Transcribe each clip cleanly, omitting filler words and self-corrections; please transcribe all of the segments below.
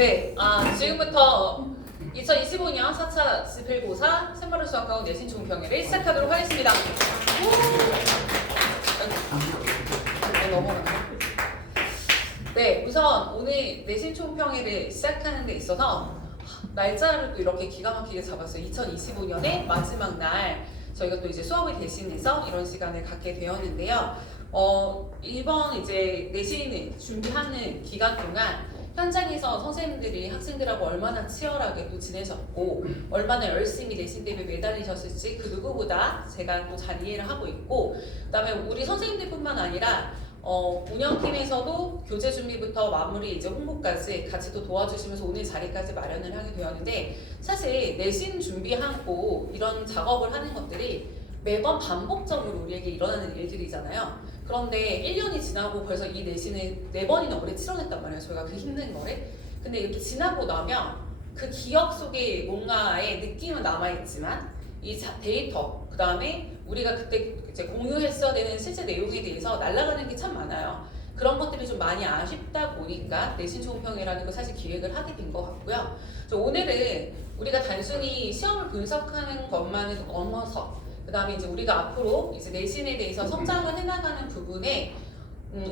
네, 지금부터 2025년 4차 지필고사 생활을 수학하고 내신 총평회를 시작하도록 하겠습니다. 넘어가네. 네, 우선 오늘 내신 총평회를 시작하는 데 있어서 날짜를 또 이렇게 기가 막히게 잡았어요. 2025년의 마지막 날 저희가 또 이제 수업을 대신해서 이런 시간을 갖게 되었는데요. 이번 이제 내신을 준비하는 기간 동안 현장에서 선생님들이 학생들하고 얼마나 치열하게 또 지내셨고 얼마나 열심히 내신 대비에 매달리셨을지 그 누구보다 제가 또 잘 이해를 하고 있고, 그다음에 우리 선생님들뿐만 아니라 운영팀에서도 교재 준비부터 마무리 이제 홍보까지 같이 또 도와주시면서 오늘 자리까지 마련을 하게 되었는데, 사실 내신 준비하고 이런 작업을 하는 것들이 매번 반복적으로 우리에게 일어나는 일들이잖아요. 그런데 1년이 지나고 벌써 이 내신을 4번이나 올해 치러냈단 말이에요. 저희가 그 힘든 거를. 근데 이렇게 지나고 나면 그 기억 속에 뭔가의 느낌은 남아있지만 이 데이터, 그 다음에 우리가 그때 이제 공유했어야 되는 실제 내용에 대해서 날아가는 게 참 많아요. 그런 것들이 좀 많이 아쉽다 보니까 내신 총평이라는 걸 사실 기획을 하게 된 것 같고요. 오늘은 우리가 단순히 시험을 분석하는 것만을 넘어서 그 다음에 이제 우리가 앞으로 이제 내신에 대해서 성장을 해나가는 부분에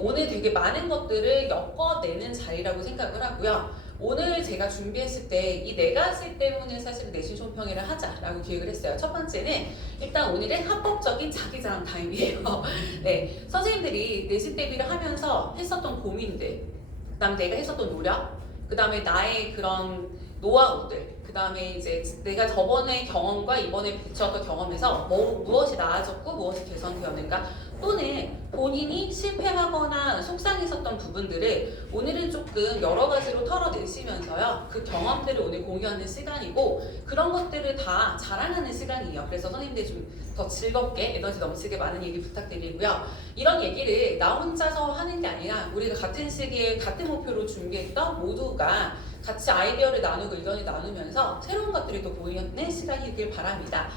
오늘 되게 많은 것들을 엮어내는 자리라고 생각을 하고요. 오늘 제가 준비했을 때 이 4가지 때문에 사실 내신 총평회를 하자라고 기획을 했어요. 첫 번째는 일단 오늘은 합법적인 자기자랑 타임이에요. 네, 선생님들이 내신 대비를 하면서 했었던 고민들, 그 다음에 내가 했었던 노력, 그 다음에 나의 그런 노하우들, 그 다음에 이제 내가 저번의 경험과 이번에 붙였던 경험에서 무엇이 나아졌고 무엇이 개선되었는가, 또는 본인이 실패하거나 속상했었던 부분들을 오늘은 조금 여러 가지로 털어내시면서요, 그 경험들을 오늘 공유하는 시간이고, 그런 것들을 다 자랑하는 시간이에요. 그래서 선생님들 좀 더 즐겁게 에너지 넘치게 많은 얘기 부탁드리고요. 이런 얘기를 나 혼자서 하는 게 아니라 우리가 같은 시기에 같은 목표로 준비했던 모두가 같이 아이디어를 나누고 의견을 나누면서 새로운 것들이 또 보이는 시간이길 바랍니다.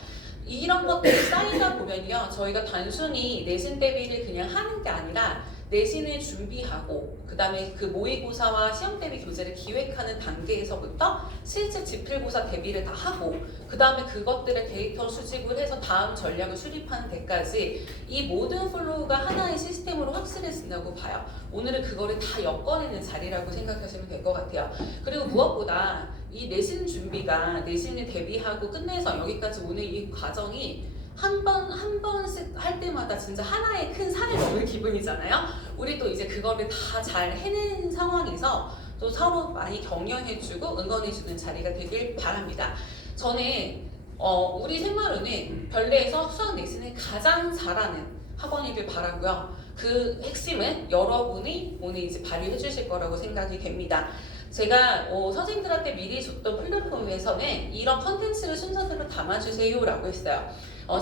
이런 것들이 쌓이다 보면요, 저희가 단순히 내신 대비를 그냥 하는 게 아니라 내신을 준비하고 그 다음에 그 모의고사와 시험 대비 교재를 기획하는 단계에서부터 실제 지필고사 대비를 다 하고 그 다음에 그것들의 데이터 수집을 해서 다음 전략을 수립하는 데까지 이 모든 플로우가 하나의 시스템으로 확실해진다고 봐요. 오늘은 그거를 다 엮어내는 자리라고 생각하시면 될 것 같아요. 그리고 무엇보다 이 내신 준비가 내신을 대비하고 끝내서 여기까지 오는 이 과정이 한 번씩 할 때마다 진짜 하나의 큰 산을 넘을 기분이잖아요. 우리 또 이제 그거를 다 잘 해낸 상황에서 또 서로 많이 격려해주고 응원해주는 자리가 되길 바랍니다. 저는 우리 생활은행 별내에서 수학 내신을 가장 잘하는 학원이길 바라고요. 그 핵심은 여러분이 오늘 이제 발휘해 주실 거라고 생각이 됩니다. 제가 선생님들한테 미리 줬던 플랫폼에서는 이런 컨텐츠를 순서대로 담아주세요라고 했어요.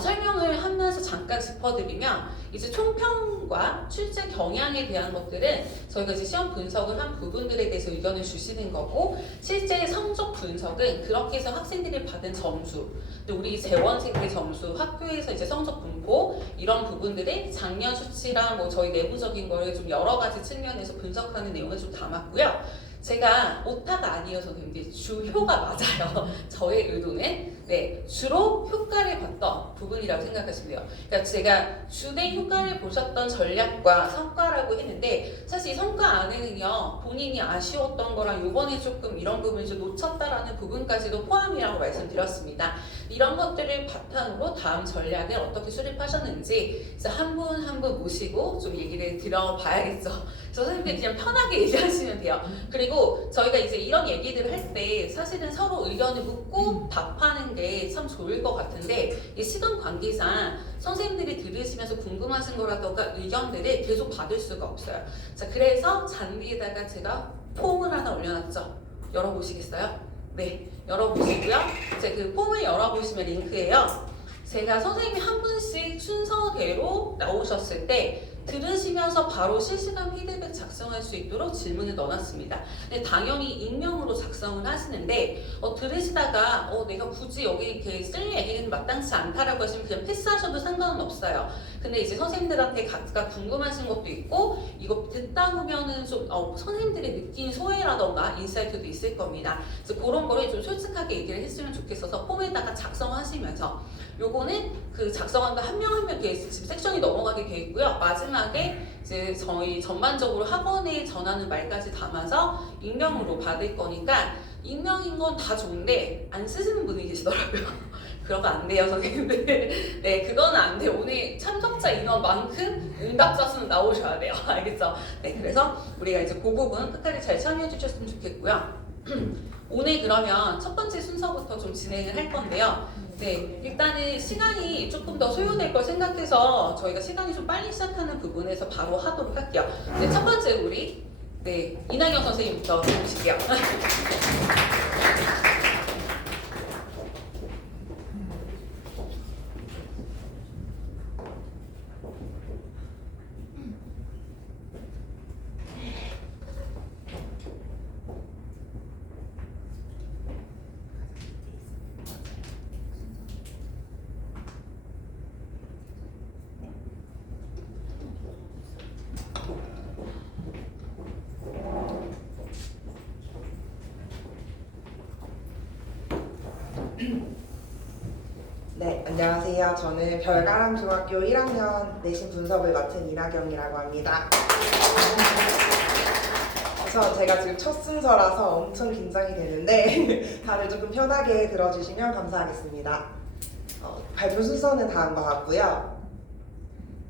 설명을 하면서 잠깐 짚어드리면 이제 총평과 출제 경향에 대한 것들은 저희가 이제 시험 분석을 한 부분들에 대해서 의견을 주시는 거고, 실제 성적 분석은 그렇게 해서 학생들이 받은 점수, 또 우리 재원생들의 점수, 학교에서 이제 성적 분포 이런 부분들이 작년 수치랑 뭐 저희 내부적인 거를 좀 여러 가지 측면에서 분석하는 내용을 좀 담았고요. 제가 오타가 아니어서 굉장히 주효가 맞아요. 저의 의도는 주로 효과를 봤던 부분이라고 생각하시면 돼요. 그러니까 제가 주된 효과를 보셨던 전략과 성과라고 했는데, 사실 이 성과 안에는요, 본인이 아쉬웠던 거랑 요번에 조금 이런 부분을 좀 놓쳤다라는 부분까지도 포함이라고 말씀드렸습니다. 이런 것들을 바탕으로 다음 전략을 어떻게 수립하셨는지 한 분 한 분 모시고 좀 얘기를 들어봐야겠죠. 선생님들 그냥 편하게 얘기하시면 돼요. 그리고 저희가 이제 이런 얘기들을 할 때 사실은 서로 의견을 묻고 답하는 게 참 좋을 것 같은데, 이 시간 관계상 선생님들이 들으시면서 궁금하신 거라던가 의견들을 계속 받을 수가 없어요. 자, 그래서 잔디에다가 제가 폼을 하나 올려놨죠. 열어보시겠어요? 네, 열어보시고요. 이제 그 폼을 열어보시면 링크예요. 제가 선생님이 한 분씩 순서대로 나오셨을 때 들으시면서 바로 실시간 피드백 작성할 수 있도록 질문을 넣어놨습니다. 근데 당연히 익명으로 작성을 하시는데 들으시다가 내가 굳이 여기 이렇게 쓸 얘기는 마땅치 않다라고 하시면 그냥 패스하셔도 상관은 없어요. 근데 이제 선생님들한테 각각 궁금하신 것도 있고 이거 듣다 보면은 좀 선생님들이 느낀 소외라던가 인사이트도 있을 겁니다. 그래서 그런 거를 좀 솔직하게 얘기를 했으면 좋겠어서 폼에다가 작성하시면서 요거는 그 작성한 거 한 명 한 명 지금 섹션이 넘어가게 돼 있고요. 마지막에 이제 저희 전반적으로 학원에 전하는 말까지 담아서 익명으로 받을 거니까 익명인 건 다 좋은데 안 쓰시는 분이 계시더라고요. 그런 거 안 돼요, 선생님들. 네, 그건 안 돼요. 오늘 참석자 인원만큼 응답자 수는 나오셔야 돼요. 알겠죠? 네, 그래서 우리가 이제 그 부분 끝까지 잘 참여해 주셨으면 좋겠고요. 오늘 그러면 첫 번째 순서부터 좀 진행을 할 건데요. 네, 일단은 시간이 조금 더 소요될 걸 생각해서 저희가 시간이 좀 빨리 시작하는 부분에서 바로 하도록 할게요. 네, 첫 번째 우리 이낙연 선생님부터 보실게요. 네, 안녕하세요. 저는 별가람 중학교 1학년 내신 분석을 맡은 이나경이라고 합니다. 우선 제가 지금 첫 순서라서 엄청 긴장이 되는데 다들 조금 편하게 들어주시면 감사하겠습니다. 발표 순서는 다음과 같고요.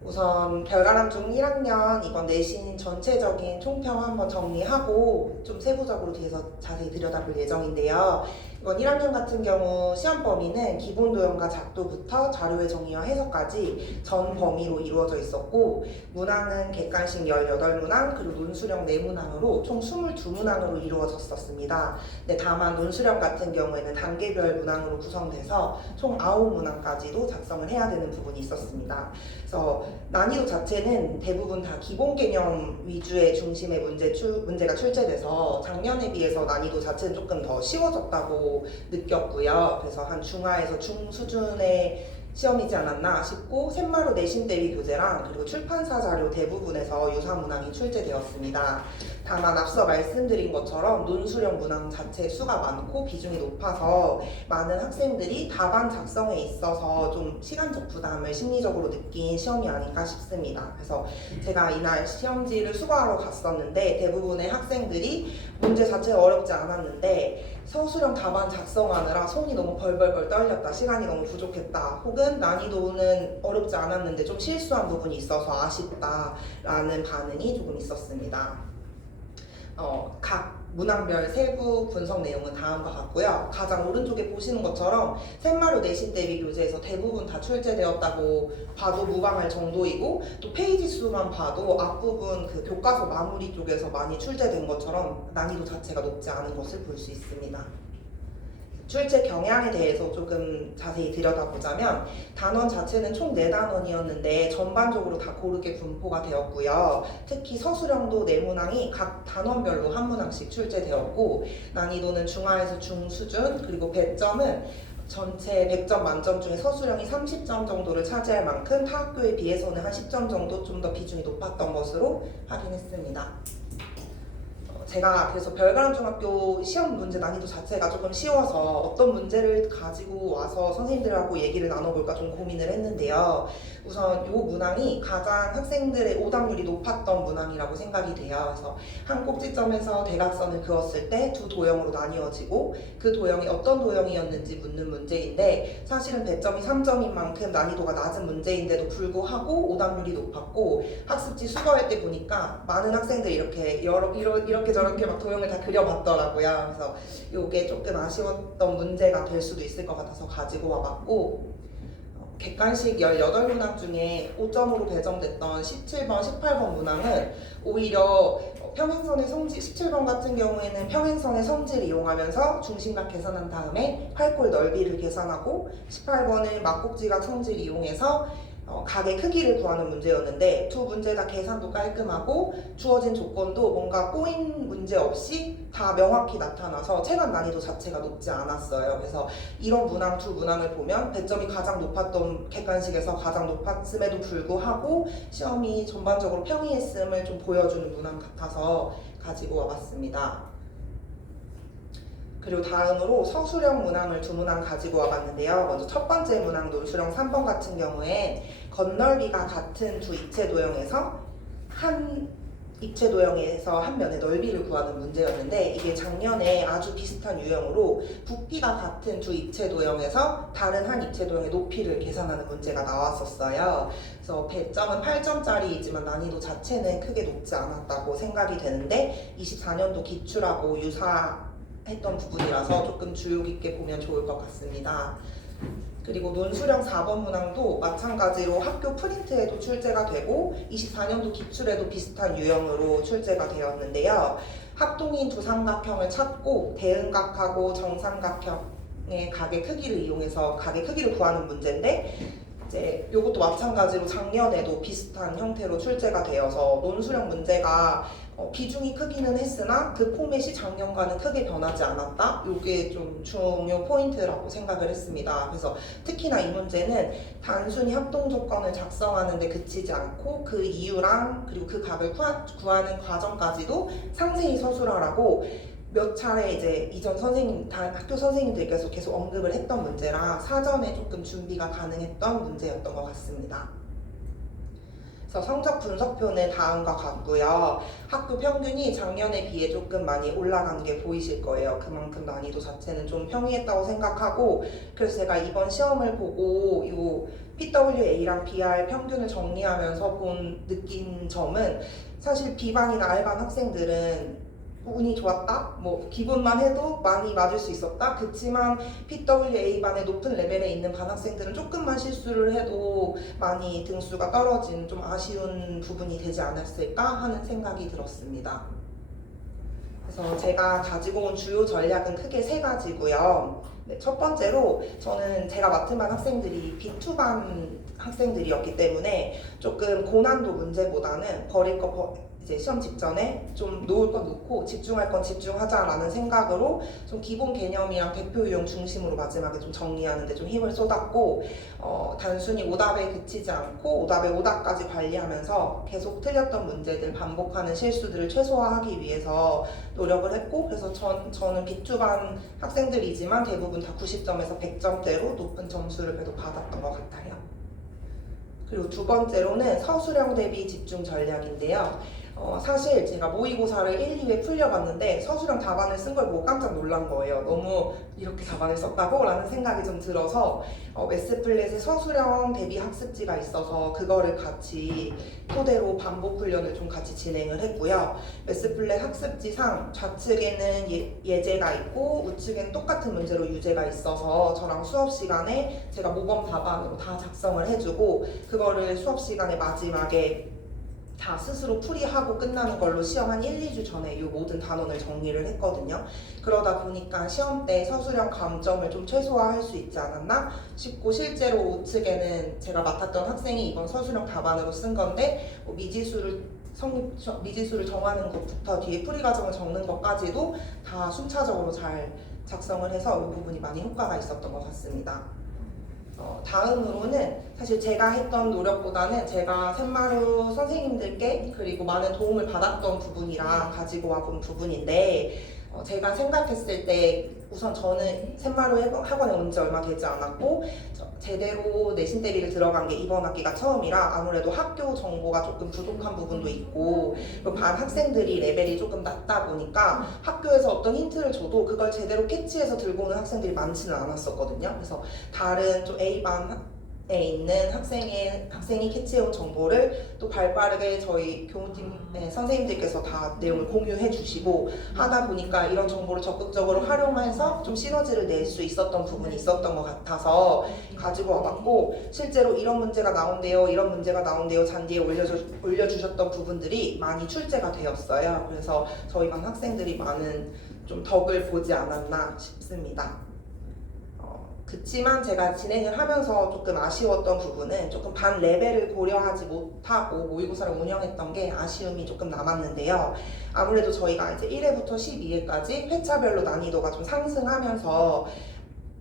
우선 별가람 중 1학년 이번 내신 전체적인 총평 한번 정리하고 좀 세부적으로 뒤에서 자세히 들여다볼 예정인데요. 이번 1학년 같은 경우 시험 범위는 기본 도형과 작도부터 자료의 정의와 해석까지 전 범위로 이루어져 있었고 문항은 객관식 18문항 그리고 논수령 4문항으로 총 22문항으로 이루어졌었습니다. 네, 다만 논수령 같은 경우에는 단계별 문항으로 구성돼서 총 9문항까지도 작성을 해야 되는 부분이 있었습니다. 그래서 난이도 자체는 대부분 다 기본 개념 위주의 중심의 문제가 출제돼서 작년에 비해서 난이도 자체는 조금 더 쉬워졌다고 느꼈고요. 그래서 한 중하에서 중 수준의 시험이지 않았나 싶고 샘마루 내신 대비 교재랑 그리고 출판사 자료 대부분에서 유사 문항이 출제되었습니다. 다만 앞서 말씀드린 것처럼 논수령 문항 자체 수가 많고 비중이 높아서 많은 학생들이 답안 작성에 있어서 좀 시간적 부담을 심리적으로 느낀 시험이 아닐까 싶습니다. 그래서 제가 이날 시험지를 수거하러 갔었는데 대부분의 학생들이 문제 자체가 어렵지 않았는데 서술형 답안 작성하느라 손이 너무 벌벌벌 떨렸다, 시간이 너무 부족했다, 혹은 난이도는 어렵지 않았는데 좀 실수한 부분이 있어서 아쉽다라는 반응이 조금 있었습니다. 각 문항별 세부 분석 내용은 다음과 같고요. 가장 오른쪽에 보시는 것처럼 샘마루 내신 대비 교재에서 대부분 다 출제되었다고 봐도 무방할 정도이고 또 페이지 수만 봐도 앞부분 그 교과서 마무리 쪽에서 많이 출제된 것처럼 난이도 자체가 높지 않은 것을 볼 수 있습니다. 출제 경향에 대해서 조금 자세히 들여다보자면 단원 자체는 총 4단원이었는데 전반적으로 다 고르게 분포가 되었고요. 특히 서술형도 4문항이 각 단원별로 한 문항씩 출제되었고 난이도는 중하에서 중수준 그리고 배점은 전체 100점 만점 중에 서술형이 30점 정도를 차지할 만큼 타 학교에 비해서는 한 10점 정도 좀 더 비중이 높았던 것으로 확인했습니다. 제가 그래서 별가람 중학교 시험 문제 난이도 자체가 조금 쉬워서 어떤 문제를 가지고 와서 선생님들하고 얘기를 나눠볼까 좀 고민을 했는데요. 우선 이 문항이 가장 학생들의 오답률이 높았던 문항이라고 생각이 돼요. 그래서 한 꼭지점에서 대각선을 그었을 때 두 도형으로 나뉘어지고 그 도형이 어떤 도형이었는지 묻는 문제인데 사실은 배점이 3점인 만큼 난이도가 낮은 문제인데도 불구하고 오답률이 높았고 학습지 수거할 때 보니까 많은 학생들이 이렇게 저렇게 막 도형을 다 그려봤더라고요. 그래서 이게 조금 아쉬웠던 문제가 될 수도 있을 것 같아서 가지고 와봤고 객관식 18문항 중에 5점으로 배정됐던 17번, 18번 문항은 오히려 평행선의 성질, 17번 같은 경우에는 평행선의 성질을 이용하면서 중심각 계산한 다음에 활골 넓이를 계산하고 18번은 막꼭지각 성질을 이용해서 가게 크기를 구하는 문제였는데 두 문제 다 계산도 깔끔하고 주어진 조건도 뭔가 꼬인 문제 없이 다 명확히 나타나서 체감 난이도 자체가 높지 않았어요. 그래서 이런 문항 두 문항을 보면 배점이 가장 높았던 객관식에서 가장 높았음에도 불구하고 시험이 전반적으로 평이했음을 좀 보여주는 문항 같아서 가지고 와봤습니다. 그리고 다음으로 서술형 문항을 두 문항 가지고 와봤는데요. 먼저 첫 번째 문항 논술형 3번 같은 경우에 건널비가 같은 두 입체 도형에서 한 입체 도형에서 한 면의 넓이를 구하는 문제였는데 이게 작년에 아주 비슷한 유형으로 부피가 같은 두 입체 도형에서 다른 한 입체 도형의 높이를 계산하는 문제가 나왔었어요. 그래서 배점은 8점짜리이지만 난이도 자체는 크게 높지 않았다고 생각이 되는데 24년도 기출하고 유사했던 부분이라서 조금 주의 깊게 보면 좋을 것 같습니다. 그리고 논술형 4번 문항도 마찬가지로 학교 프린트에도 출제가 되고 24년도 기출에도 비슷한 유형으로 출제가 되었는데요. 합동인 두 삼각형을 찾고 대응각하고 정삼각형의 가게 크기를 이용해서 가게 크기를 구하는 문제인데 이제 이것도 마찬가지로 작년에도 비슷한 형태로 출제가 되어서 논술형 문제가 비중이 크기는 했으나 그 포맷이 작년과는 크게 변하지 않았다. 이게 좀 중요 포인트라고 생각을 했습니다. 그래서 특히나 이 문제는 단순히 합동 조건을 작성하는 데 그치지 않고 그 이유랑 그리고 그 값을 구하는 과정까지도 상세히 서술하라고 몇 차례 이제 이전 학교 선생님들께서 계속 언급을 했던 문제라 사전에 조금 준비가 가능했던 문제였던 것 같습니다. 그래서 성적 분석표는 다음과 같고요. 학교 평균이 작년에 비해 조금 많이 올라간 게 보이실 거예요. 그만큼 난이도 자체는 좀 평이했다고 생각하고 그래서 제가 이번 시험을 보고 이 PWA랑 BR 평균을 정리하면서 느낀 점은 사실 B반이나 R반 학생들은 운이 좋았다? 뭐 기본만 해도 많이 맞을 수 있었다? 그치만 PWA반의 높은 레벨에 있는 반 학생들은 조금만 실수를 해도 많이 등수가 떨어진 좀 아쉬운 부분이 되지 않았을까 하는 생각이 들었습니다. 그래서 제가 가지고 온 주요 전략은 크게 세 가지고요. 네, 첫 번째로 저는 제가 맡은 반 학생들이 B2반 학생들이었기 때문에 조금 고난도 문제보다는 버릴 거 이제 시험 직전에 좀 놓을 건 놓고 집중할 건 집중하자라는 생각으로 좀 기본 개념이랑 대표 유형 중심으로 마지막에 좀 정리하는 데 좀 힘을 쏟았고 단순히 오답에 그치지 않고 오답의 오답까지 관리하면서 계속 틀렸던 문제들 반복하는 실수들을 최소화하기 위해서 노력을 했고 그래서 저는 B2반 학생들이지만 대부분 다 90점에서 100점대로 높은 점수를 그래도 받았던 것 같아요. 그리고 두 번째로는 서술형 대비 집중 전략인데요. 사실 제가 모의고사를 1, 2회 풀려봤는데 서술형 답안을 쓴 걸 보고 깜짝 놀란 거예요. 너무 이렇게 답안을 썼다고? 라는 생각이 좀 들어서 매스플랫에 서술형 대비 학습지가 있어서 그거를 같이 토대로 반복 훈련을 좀 같이 진행을 했고요. 매스플랫 학습지상 좌측에는 예제가 있고 우측에는 똑같은 문제로 유제가 있어서 저랑 수업 시간에 제가 모범 답안으로 다 작성을 해주고 그거를 수업 시간에 마지막에 다 스스로 풀이하고 끝나는 걸로 시험 한 1, 2주 전에 이 모든 단원을 정리를 했거든요. 그러다 보니까 시험 때 서술형 감점을 좀 최소화할 수 있지 않았나 싶고 실제로 우측에는 제가 맡았던 학생이 이번 서술형 답안으로 쓴 건데 미지수를 정하는 것부터 뒤에 풀이 과정을 적는 것까지도 다 순차적으로 잘 작성을 해서 이 부분이 많이 효과가 있었던 것 같습니다. 다음으로는 사실 제가 했던 노력보다는 제가 샘마루 선생님들께 그리고 많은 도움을 받았던 부분이라 가지고 와본 부분인데 제가 생각했을 때 우선 저는 샘마루 학원에 온 지 얼마 되지 않았고 제대로 내신 대비를 들어간 게 이번 학기가 처음이라 아무래도 학교 정보가 조금 부족한 부분도 있고 반 학생들이 레벨이 조금 낮다 보니까 학교에서 어떤 힌트를 줘도 그걸 제대로 캐치해서 들고 오는 학생들이 많지는 않았었거든요. 그래서 다른 좀 A반 있는 학생이 캐치해온 정보를 또 발빠르게 저희 교무팀 선생님들께서 다 내용을 공유해 주시고 하다 보니까 이런 정보를 적극적으로 활용해서 좀 시너지를 낼 수 있었던 부분이 있었던 것 같아서 가지고 와봤고 실제로 이런 문제가 나온대요 잔디에 올려주셨던 부분들이 많이 출제가 되었어요. 그래서 저희 반 학생들이 많은 좀 덕을 보지 않았나 싶습니다. 그치만 제가 진행을 하면서 조금 아쉬웠던 부분은 조금 반 레벨을 고려하지 못하고 모의고사를 운영했던 게 아쉬움이 조금 남았는데요. 아무래도 저희가 이제 1회부터 12회까지 회차별로 난이도가 좀 상승하면서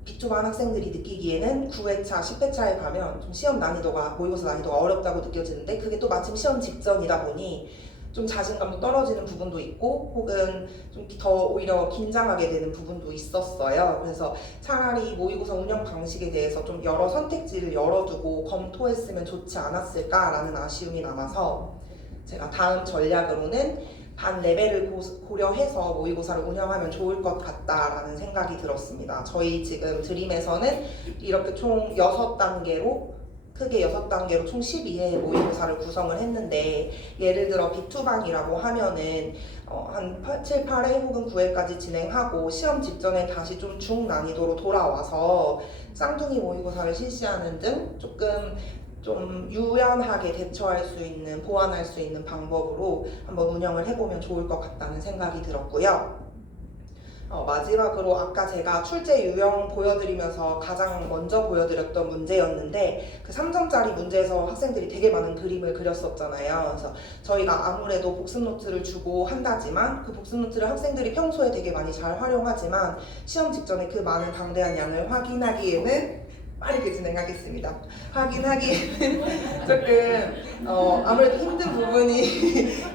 기초반 학생들이 느끼기에는 9회차, 10회차에 가면 좀 시험 난이도가, 모의고사 난이도가 어렵다고 느껴지는데 그게 또 마침 시험 직전이다 보니 좀 자신감도 떨어지는 부분도 있고 혹은 좀 더 오히려 긴장하게 되는 부분도 있었어요. 그래서 차라리 모의고사 운영 방식에 대해서 좀 여러 선택지를 열어두고 검토했으면 좋지 않았을까라는 아쉬움이 남아서 제가 다음 전략으로는 반 레벨을 고려해서 모의고사를 운영하면 좋을 것 같다라는 생각이 들었습니다. 저희 지금 드림에서는 이렇게 총 6단계로 크게 6단계로 총 12회 모의고사를 구성을 했는데 예를 들어 B2반이라고 하면은 한 7, 8회 혹은 9회까지 진행하고 시험 직전에 다시 좀 중난이도로 돌아와서 쌍둥이 모의고사를 실시하는 등 조금 좀 유연하게 대처할 수 있는, 보완할 수 있는 방법으로 한번 운영을 해보면 좋을 것 같다는 생각이 들었고요. 마지막으로 아까 제가 출제 유형 보여드리면서 가장 먼저 보여드렸던 문제였는데 그 3점짜리 문제에서 학생들이 되게 많은 그림을 그렸었잖아요. 그래서 저희가 아무래도 복습 노트를 주고 한다지만 그 복습 노트를 학생들이 평소에 되게 많이 잘 활용하지만 시험 직전에 그 많은 방대한 양을 확인하기에는 빠르게 진행하겠습니다. 확인하기에는 조금 아무래도 힘든 부분이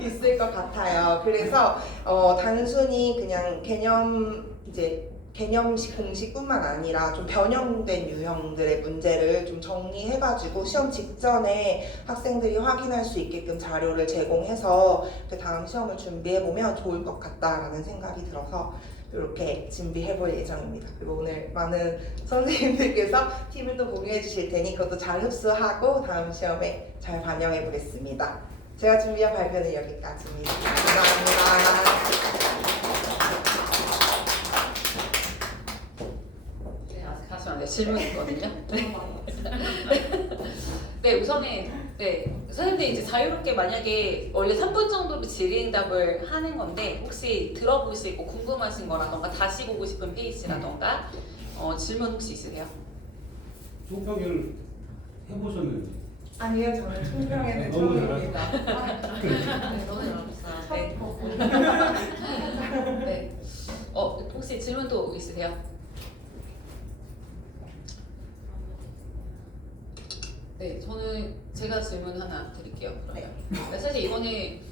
있을 것 같아요. 그래서 단순히 그냥 개념식 공식뿐만 아니라 좀 변형된 유형들의 문제를 좀 정리해가지고 시험 직전에 학생들이 확인할 수 있게끔 자료를 제공해서 그 다음 시험을 준비해보면 좋을 것 같다라는 생각이 들어서 이렇게 준비해볼 예정입니다. 그리고 오늘 많은 선생님들께서 팁을 또 공유해 주실 테니 그것도 잘 흡수하고 다음 시험에 잘 반영해 보겠습니다. 제가 준비한 발표는 여기까지입니다. 감사합니다. 네, 아직 하시면 안 돼요. 질문 있거든요. 네, 우선은 선생님들 이제 자유롭게 만약에 원래 3분 정도로 질의응답을 하는 건데 혹시 들어보시고 궁금하신 거라던가 다시 보고 싶은 페이지라던가 질문 혹시 있으세요? 총평을 해보셨는지. 아니요, 저는 총평에는 너무 처음입니다. 네, 너무 잘하셨어요. 네. 네. 혹시 질문도 있으세요? 네, 제가 질문 하나 드릴게요. 그러면 사실 이번에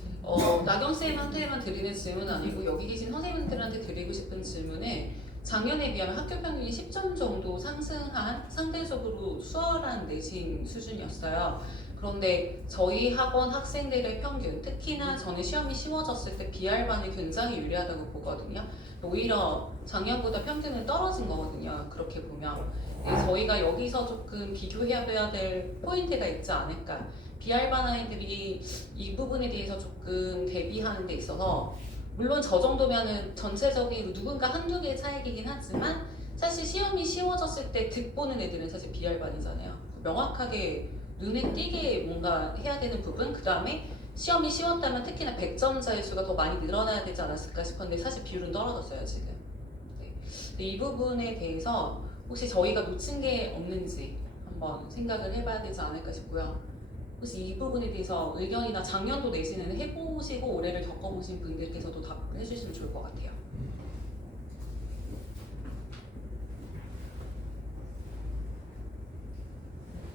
나경쌤한테만 드리는 질문은 아니고 여기 계신 선생님들한테 드리고 싶은 질문은 작년에 비하면 학교 평균이 10점 정도 상승한 상대적으로 수월한 내신 수준이었어요. 그런데 저희 학원 학생들의 평균, 특히나 저는 시험이 쉬워졌을 때 BR반이 굉장히 유리하다고 보거든요. 오히려 작년보다 평균은 떨어진 거거든요. 그렇게 보면. 저희가 여기서 조금 비교해야 될 포인트가 있지 않을까. BR반 아이들이 이 부분에 대해서 조금 대비하는 데 있어서 물론 저 정도면은 전체적인 누군가 한두 개의 차이이긴 하지만 사실 시험이 쉬워졌을 때 득보는 애들은 사실 BR반이잖아요. 명확하게 눈에 띄게 뭔가 해야 되는 부분, 그 다음에 시험이 쉬웠다면 특히나 100점자의 수가 더 많이 늘어나야 되지 않았을까 싶었는데 사실 비율은 떨어졌어요 지금. 네. 이 부분에 대해서 혹시 저희가 놓친 게 없는지 한번 생각을 해봐야 되지 않을까 싶고요. 혹시 이 부분에 대해서 의견이나 작년도 내신은 해보시고 올해를 겪어보신 분들께서도 답을 해주시면 좋을 것 같아요.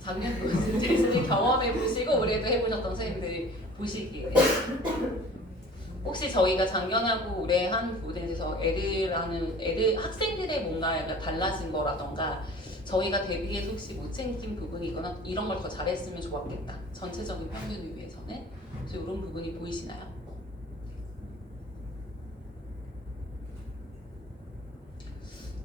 작년도 내신을 경험해보시고 올해도 해보셨던 선생님들이 보시기에 혹시 저희가 작년하고 올해 한 부분에 대해서 학생들의 뭔가 약간 달라진 거라던가 저희가 대비해서 혹시 못 챙긴 부분이거나 이런 걸 더 잘했으면 좋았겠다. 전체적인 평균을 위해서는. 그래서 이런 부분이 보이시나요?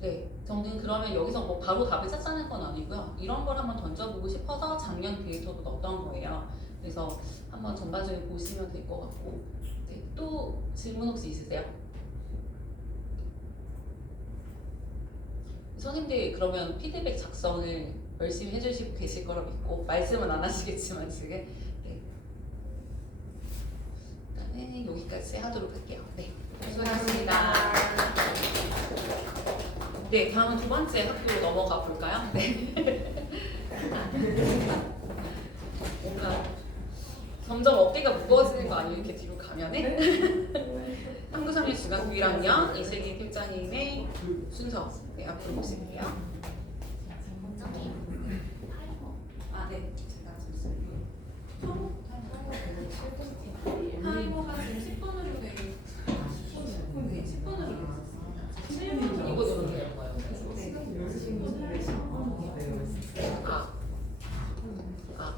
네, 저는 그러면 여기서 뭐 바로 답을 찾자는 건 아니고요. 이런 걸 한번 던져보고 싶어서 작년 데이터도 넣었던 거예요. 그래서 한번 전반적으로 보시면 될 것 같고. 네, 또 질문 혹시 있으세요? 선생님들 그러면 피드백 작성을 열심히 해주시고 계실 거라 믿고 말씀은 안 하시겠지만 지금 네. 일단은 여기까지 하도록 할게요. 네, 수고하셨습니다. 네, 다음은 두 번째 학교로 넘어가 볼까요? 네. 뭔가 점점 어깨가 무거워지는 거 아니에요? 이렇게 뒤로 가면은? 한국삼일 중학교 1학년 이슬기 필장님의 순서 네, 앞으로 보실게요. 아, 네. 제가 잠시만요. 타이머가 지금 10분으로 돼 있어요. 네, 10분으로 돼 있었어요. 7분 이거 누르면 되는 거예요. 아. 아.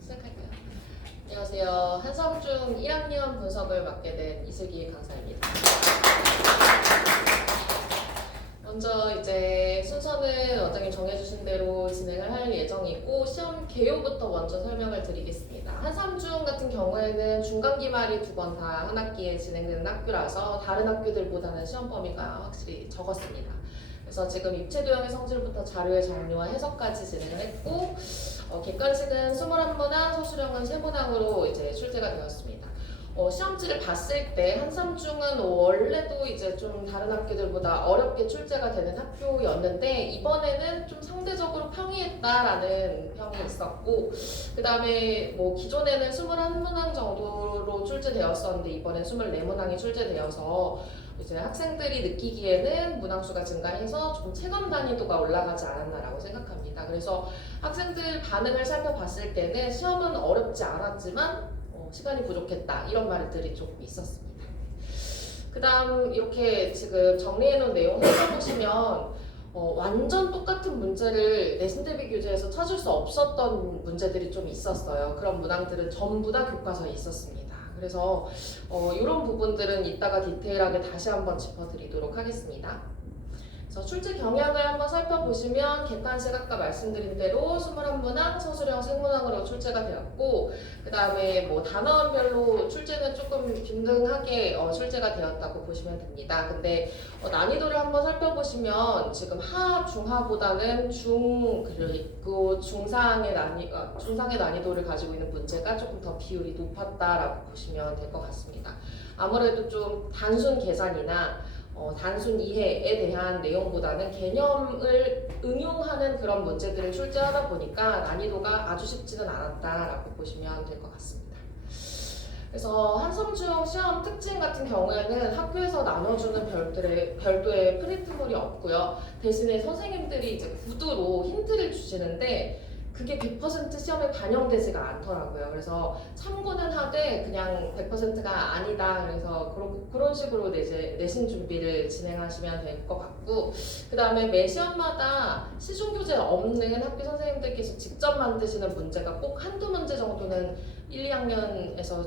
시작할게요. 안녕하세요. 한성중 1학년 분석을 맡게 된 이슬기 강사입니다. 먼저 이제 순서는 원장님 정해주신 대로 진행을 할 예정이고 시험 개요부터 먼저 설명을 드리겠습니다. 한삼중 같은 경우에는 중간 기말이 2번 다 한 학기에 진행되는 학교라서 다른 학교들보다는 시험 범위가 확실히 적었습니다. 그래서 지금 입체 도형의 성질부터 자료의 정리와 해석까지 진행을 했고 객관식은 21문항, 서술형은 3문항으로 이제 출제가 되었습니다. 시험지를 봤을 때 한삼중은 원래도 이제 좀 다른 학교들보다 어렵게 출제가 되는 학교였는데 이번에는 좀 상대적으로 평이했다라는 평이 있었고 그 다음에 뭐 기존에는 21문항 정도로 출제되었었는데 이번엔 24문항이 출제되어서 이제 학생들이 느끼기에는 문항수가 증가해서 좀 체감 난이도가 올라가지 않았나라고 생각합니다. 그래서 학생들 반응을 살펴봤을 때는 시험은 어렵지 않았지만 시간이 부족했다 이런 말들이 조금 있었습니다. 그 다음 이렇게 지금 정리해놓은 내용 살펴보시면 완전 똑같은 문제를 내신 대비 교재에서 찾을 수 없었던 문제들이 좀 있었어요. 그런 문항들은 전부 다 교과서에 있었습니다. 그래서 이런 부분들은 이따가 디테일하게 다시 한번 짚어드리도록 하겠습니다. 그래서 출제 경향을 한번 살펴보시면 객관식 아까 말씀드린 대로 21문항, 서술형 3문항으로 출제가 되었고 그 다음에 뭐 단원별로 출제는 조금 균등하게 출제가 되었다고 보시면 됩니다. 근데 난이도를 한번 살펴보시면 지금 하, 중하보다는 중 그리고 중상의 난이도를 가지고 있는 문제가 조금 더 비율이 높았다라고 보시면 될 것 같습니다. 아무래도 좀 단순 계산이나 단순 이해에 대한 내용보다는 개념을 응용하는 그런 문제들을 출제하다 보니까 난이도가 아주 쉽지는 않았다라고 보시면 될 것 같습니다. 그래서 한성중 시험 특징 같은 경우에는 학교에서 나눠주는 별도의 프린트물이 없고요. 대신에 선생님들이 이제 구두로 힌트를 주시는데 그게 100% 시험에 반영되지가 않더라고요. 그래서 참고는 하되 그냥 100%가 아니다. 그래서 그런 식으로 이제 내신 준비를 진행하시면 될 것 같고 그 다음에 매 시험마다 시중 교재 없는 학교 선생님들께서 직접 만드시는 문제가 꼭 한두 문제 정도는 1, 2학년에서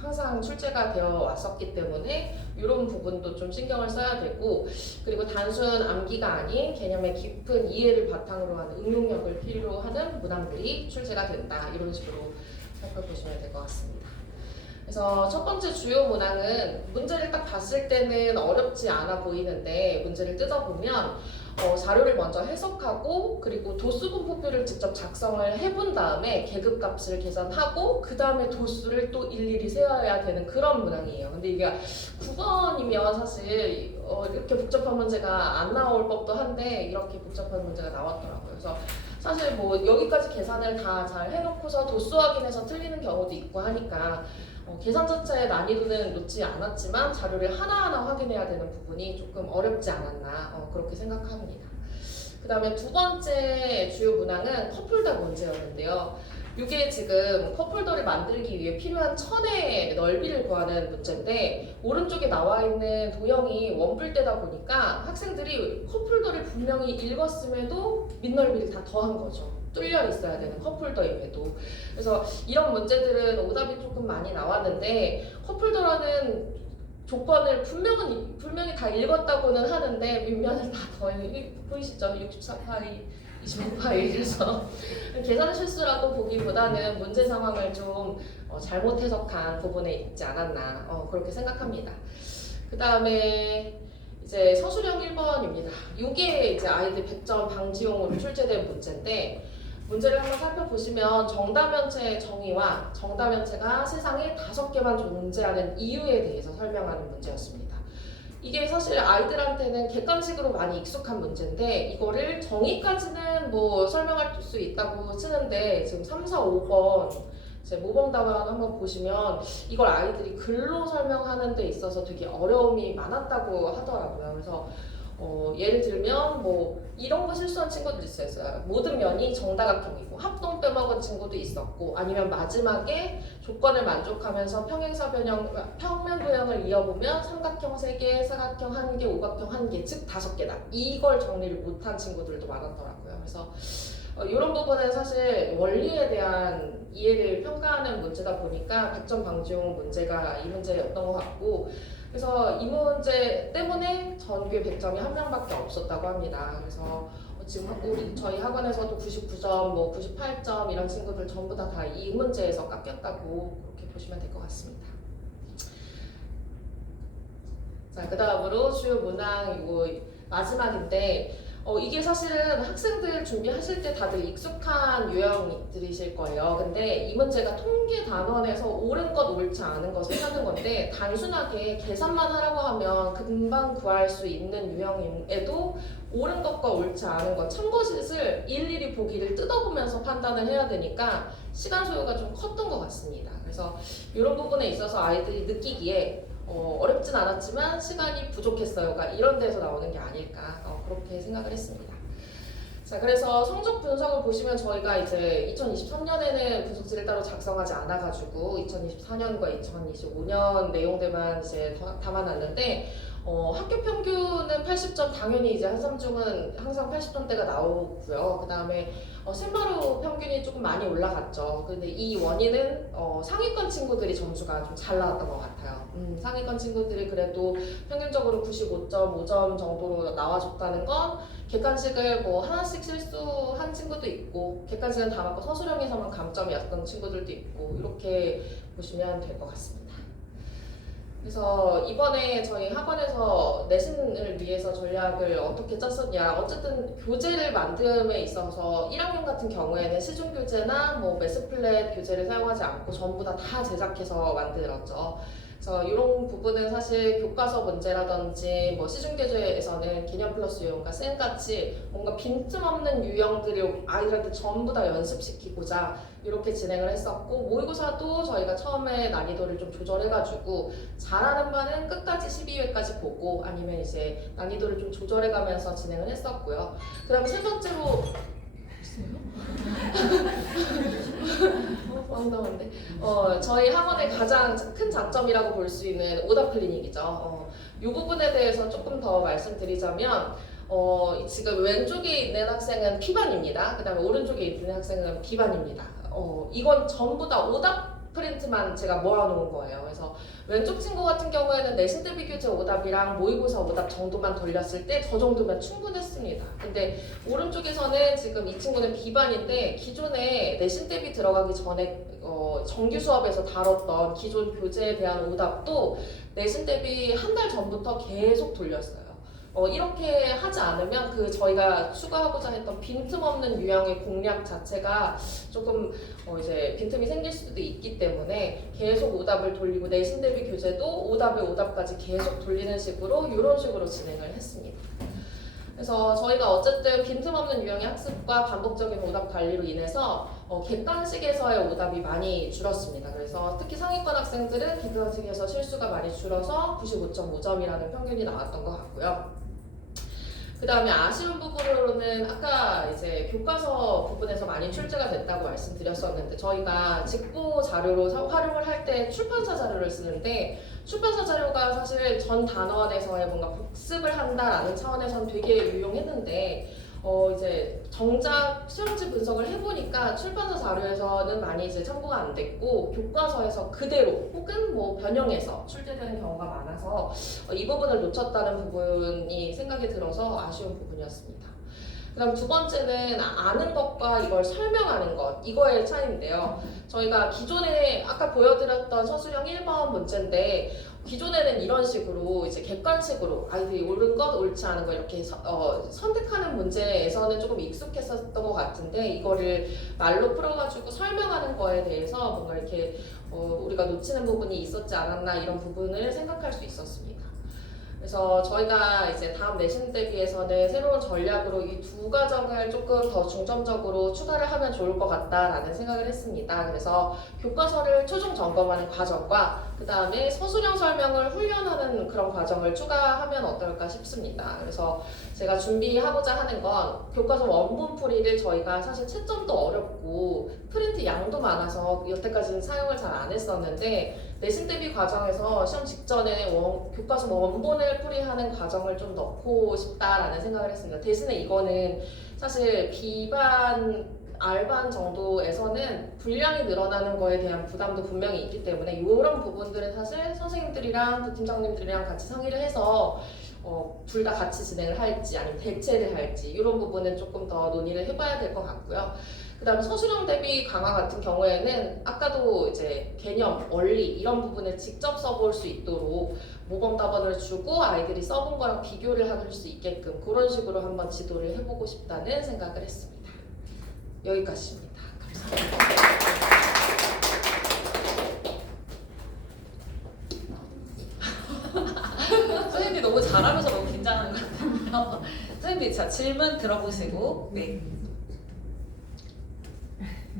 항상 출제가 되어 왔었기 때문에 이런 부분도 좀 신경을 써야 되고 그리고 단순 암기가 아닌 개념의 깊은 이해를 바탕으로 하는 응용력을 필요로 하는 문항들이 출제가 된다 이런 식으로 살펴보시면 될 것 같습니다. 그래서 첫 번째 주요 문항은 문제를 딱 봤을 때는 어렵지 않아 보이는데 문제를 뜯어보면 자료를 먼저 해석하고 그리고 도수 분포표를 직접 작성을 해본 다음에 계급값을 계산하고 그 다음에 도수를 또 일일이 세워야 되는 그런 문항이에요. 근데 이게 9번이면 사실 이렇게 복잡한 문제가 안 나올 법도 한데 이렇게 복잡한 문제가 나왔더라고요. 그래서 사실 뭐 여기까지 계산을 다 잘 해놓고서 도수 확인해서 틀리는 경우도 있고 하니까 계산 자체의 난이도는 놓지 않았지만 자료를 하나하나 확인해야 되는 부분이 조금 어렵지 않았나 그렇게 생각합니다. 그 다음에 두 번째 주요 문항은 컵홀더 문제였는데요. 이게 지금 컵홀더를 만들기 위해 필요한 천의 넓이를 구하는 문제인데 오른쪽에 나와 있는 도형이 원뿔대다 보니까 학생들이 컵홀더를 분명히 읽었음에도 밑넓이를 다 더한 거죠. 뚫려 있어야 되는 컵홀더임에도. 그래서 이런 문제들은 오답이 조금 많이 나왔는데 컵홀더라는 조건을 분명히 다 읽었다고는 하는데 밑면을 다 더해 보이시죠? 64파이, 25파이. 그래서 계산 실수라고 보기보다는 문제 상황을 좀 잘못 해석한 부분에 있지 않았나 그렇게 생각합니다. 그 다음에 이제 서술형 1번입니다. 이게 이제 아이들 100점 방지용으로 출제된 문제인데 문제를 한번 살펴보시면 정다면체의 정의와 정다면체가 세상에 5개만 존재하는 이유에 대해서 설명하는 문제였습니다. 이게 사실 아이들한테는 객관식으로 많이 익숙한 문제인데 이거를 정의까지는 뭐 설명할 수 있다고 치는데 지금 3, 4, 5번 제 모범답안 한번 보시면 이걸 아이들이 글로 설명하는 데 있어서 되게 어려움이 많았다고 하더라고요. 그래서 예를 들면 뭐 이런 거 실수한 친구도 있었어요. 모든 면이 정다각형이고 합동 빼먹은 친구도 있었고 아니면 마지막에 조건을 만족하면서 평면도형을 이어보면 삼각형 3개, 사각형 1개, 오각형 1개, 즉 5개다. 이걸 정리를 못한 친구들도 많았더라고요. 그래서 이런 부분은 사실 원리에 대한 이해를 평가하는 문제다 보니까 100점 방지용 문제가 이 문제였던 것 같고 그래서 이 문제 때문에 전교에 100점이 한 명밖에 없었다고 합니다. 그래서 지금 저희 학원에서도 99점, 뭐 98점 이런 친구들 전부 다 이 문제에서 깎였다고 그렇게 보시면 될 것 같습니다. 자, 그 다음으로 주요 문항 이거 마지막인데 이게 사실은 학생들 준비하실 때 다들 익숙한 유형들이실 거예요. 근데 이 문제가 통계 단원에서 옳은 것, 옳지 않은 것을 찾는 건데 단순하게 계산만 하라고 하면 금방 구할 수 있는 유형에도 옳은 것과 옳지 않은 것, 참고짓을 일일이 보기를 뜯어보면서 판단을 해야 되니까 시간 소요가 좀 컸던 것 같습니다. 그래서 이런 부분에 있어서 아이들이 느끼기에 어렵진 않았지만 시간이 부족했어요가 이런 데서 나오는 게 아닐까 그렇게 생각을 했습니다. 자, 그래서 성적 분석을 보시면 저희가 이제 2023년에는 분석지를 따로 작성하지 않아가지고 2024년과 2025년 내용들만 이제 담아놨는데 학교 평균은 80점 당연히 이제 한삼중은 항상 80점대가 나오고요. 그 다음에 샘마루 평균이 조금 많이 올라갔죠. 근데 이 원인은 상위권 친구들이 점수가 좀 잘 나왔던 것 같아요. 상위권 친구들이 그래도 평균적으로 95.5점 정도로 나와줬다는 건 객관식을 뭐 하나씩 실수한 친구도 있고 객관식은 다 맞고 서술형에서만 감점이었던 친구들도 있고 이렇게 보시면 될 것 같습니다. 그래서 이번에 저희 학원에서 내신을 위해서 전략을 어떻게 짰었냐, 어쨌든 교재를 만듦에 있어서 1학년 같은 경우에는 시중교재나 뭐 매스플랫 교재를 사용하지 않고 전부 다 제작해서 만들었죠. 그래서 이런 부분은 사실 교과서 문제라든지 뭐 시중교재에서는 개념 플러스 유형과 쌤같이 뭔가 빈틈없는 유형들을 아이들한테 전부 다 연습시키고자 이렇게 진행을 했었고 모의고사도 저희가 처음에 난이도를 좀 조절해가지고 잘하는 반은 끝까지 12회까지 보고 아니면 이제 난이도를 좀 조절해가면서 진행을 했었고요. 그 다음에 세 번째로 황당한데 저희 학원의 가장 큰 장점이라고 볼 수 있는 오답 클리닉이죠. 이 부분에 대해서 조금 더 말씀드리자면 지금 왼쪽에 있는 학생은 B반입니다. 그 다음에 오른쪽에 있는 학생은 B반입니다. 이건 전부 다 오답 프린트만 제가 모아놓은 거예요. 그래서 왼쪽 친구 같은 경우에는 내신 대비 교재 오답이랑 모의고사 오답 정도만 돌렸을 때 저 정도면 충분했습니다. 근데 오른쪽에서는 지금 이 친구는 B반인데 기존에 내신 대비 들어가기 전에 정규 수업에서 다뤘던 기존 교재에 대한 오답도 내신 대비 한 달 전부터 계속 돌렸어요. 이렇게 하지 않으면 저희가 추가하고자 했던 빈틈없는 유형의 공략 자체가 조금 이제 빈틈이 생길 수도 있기 때문에 계속 오답을 돌리고 내신 대비 교재도 오답에 오답까지 계속 돌리는 식으로 이런 식으로 진행을 했습니다. 그래서 저희가 어쨌든 빈틈없는 유형의 학습과 반복적인 오답 관리로 인해서 객관식에서의 오답이 많이 줄었습니다. 그래서 특히 상위권 학생들은 객관식에서 실수가 많이 줄어서 95.5점이라는 평균이 나왔던 것 같고요. 그 다음에 아쉬운 부분으로는 아까 이제 교과서 부분에서 많이 출제가 됐다고 말씀드렸었는데 저희가 직보 자료로 활용을 할 때 출판사 자료를 쓰는데 출판사 자료가 사실 전 단원에서의 뭔가 복습을 한다라는 차원에서는 되게 유용했는데 이제 정작 실험지 분석을 해보니까 출판사 자료에서는 많이 이제 참고가 안 됐고 교과서에서 그대로 혹은 뭐 변형해서 출제되는 경우가 많아서 이 부분을 놓쳤다는 부분이 생각이 들어서 아쉬운 부분이었습니다. 그다음 두 번째는 아는 것과 이걸 설명하는 것 이거의 차이인데요. 저희가 기존에 아까 보여드렸던 서술형 1번 문제인데 기존에는 이런 식으로 이제 객관식으로 아이들이 옳은 것, 옳지 않은 것 이렇게 선택하는 문제에서는 조금 익숙했었던 것 같은데 이거를 말로 풀어가지고 설명하는 거에 대해서 뭔가 이렇게 우리가 놓치는 부분이 있었지 않았나 이런 부분을 생각할 수 있었습니다. 그래서 저희가 이제 다음 내신 대비해서는 새로운 전략으로 이 두 과정을 조금 더 중점적으로 추가를 하면 좋을 것 같다라는 생각을 했습니다. 그래서 교과서를 초중 점검하는 과정과 그 다음에 서술형 설명을 훈련하는 그런 과정을 추가하면 어떨까 싶습니다. 그래서 제가 준비하고자 하는 건 교과서 원본 풀이를 저희가 사실 채점도 어렵고 프린트 양도 많아서 여태까지는 사용을 잘 안 했었는데 내신 대비 과정에서 시험 직전에 교과서 원본을 풀이하는 과정을 좀 넣고 싶다라는 생각을 했습니다. 대신에 이거는 사실 B반, R반 정도에서는 분량이 늘어나는 거에 대한 부담도 분명히 있기 때문에 이런 부분들은 사실 선생님들이랑 부팀장님들이랑 같이 상의를 해서 둘 다 같이 진행을 할지 아니면 대체를 할지 이런 부분은 조금 더 논의를 해봐야 될 것 같고요. 그 다음에 서술형 대비 강화 같은 경우에는 아까도 이제 개념, 원리 이런 부분을 직접 써볼 수 있도록 모범 답안을 주고 아이들이 써본 거랑 비교를 할 수 있게끔 그런 식으로 한번 지도를 해보고 싶다는 생각을 했습니다. 여기까지입니다. 감사합니다. 선생님이 너무 잘하면서 너무 긴장하는 것 같은데요. 선생님이 자 질문 들어보시고 네.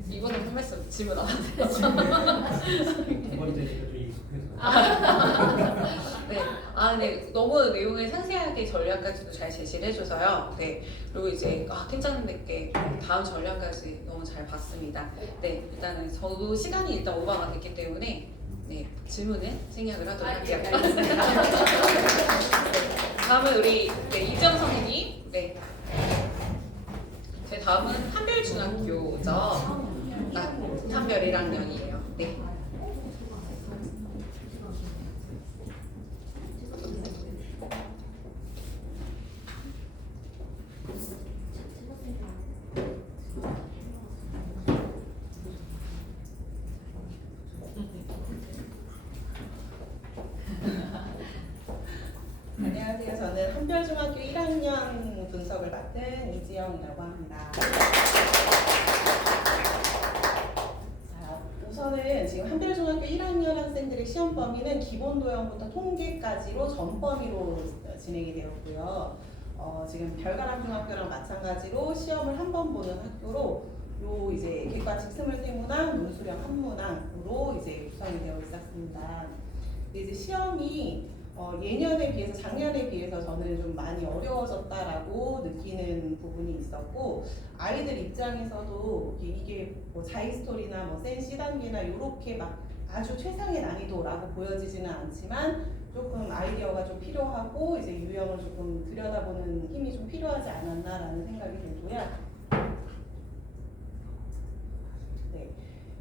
이분은 한 말씀 질문 안 하세요. 두 번째니까 좀 익숙해서. 네. 네. 너무 내용을 상세하게 전략까지도 잘 제시를 해줘서요. 네. 그리고 이제 팀장님들께 다음 전략까지 너무 잘 봤습니다. 네. 일단은 저도 시간이 일단 오버가 됐기 때문에 네. 질문을 생략을 하도록 할게요. 알겠습니다. 다음은 우리 이지영 선생님. 네. 제 다음은 한별중학교죠. 한별 1학년이에요. 네. 안녕하세요. 저는 한별중학교 1학년 분석을 맡은 이지영이라고 합니다. 자, 우선은 지금 한별중학교 1학년 학생들의 시험 범위는 기본 도형부터 통계까지로 전 범위로 진행이 되었고요. 지금 별가람중학교랑 마찬가지로 시험을 한 번 보는 학교로 요 이제 객관식 23문항, 논술형 1문항으로 이제 구성이 되어 있었습니다. 근데 이제 시험이 예년에 비해서 작년에 비해서 저는 좀 많이 어려워졌다라고 느끼는 부분이 있었고 아이들 입장에서도 이게 뭐 자이스토리나 뭐 센 C단계나 이렇게 막 아주 최상의 난이도라고 보여지지는 않지만 조금 아이디어가 좀 필요하고 이제 유형을 조금 들여다보는 힘이 좀 필요하지 않았나라는 생각이 들고요. 네.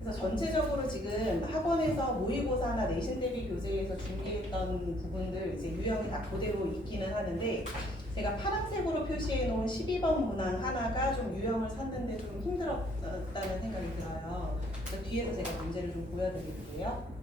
그래서 전체적으로 지금 학원에서 모의고사나 내신 대비 교재에서 준비했던 부분들 이제 유형이 다 그대로 있기는 하는데 제가 파란색으로 표시해 놓은 12번 문항 하나가 좀 유형을 찾는데 좀 힘들었다는 생각이 들어요. 그래서 뒤에서 제가 문제를 좀 보여드릴게요.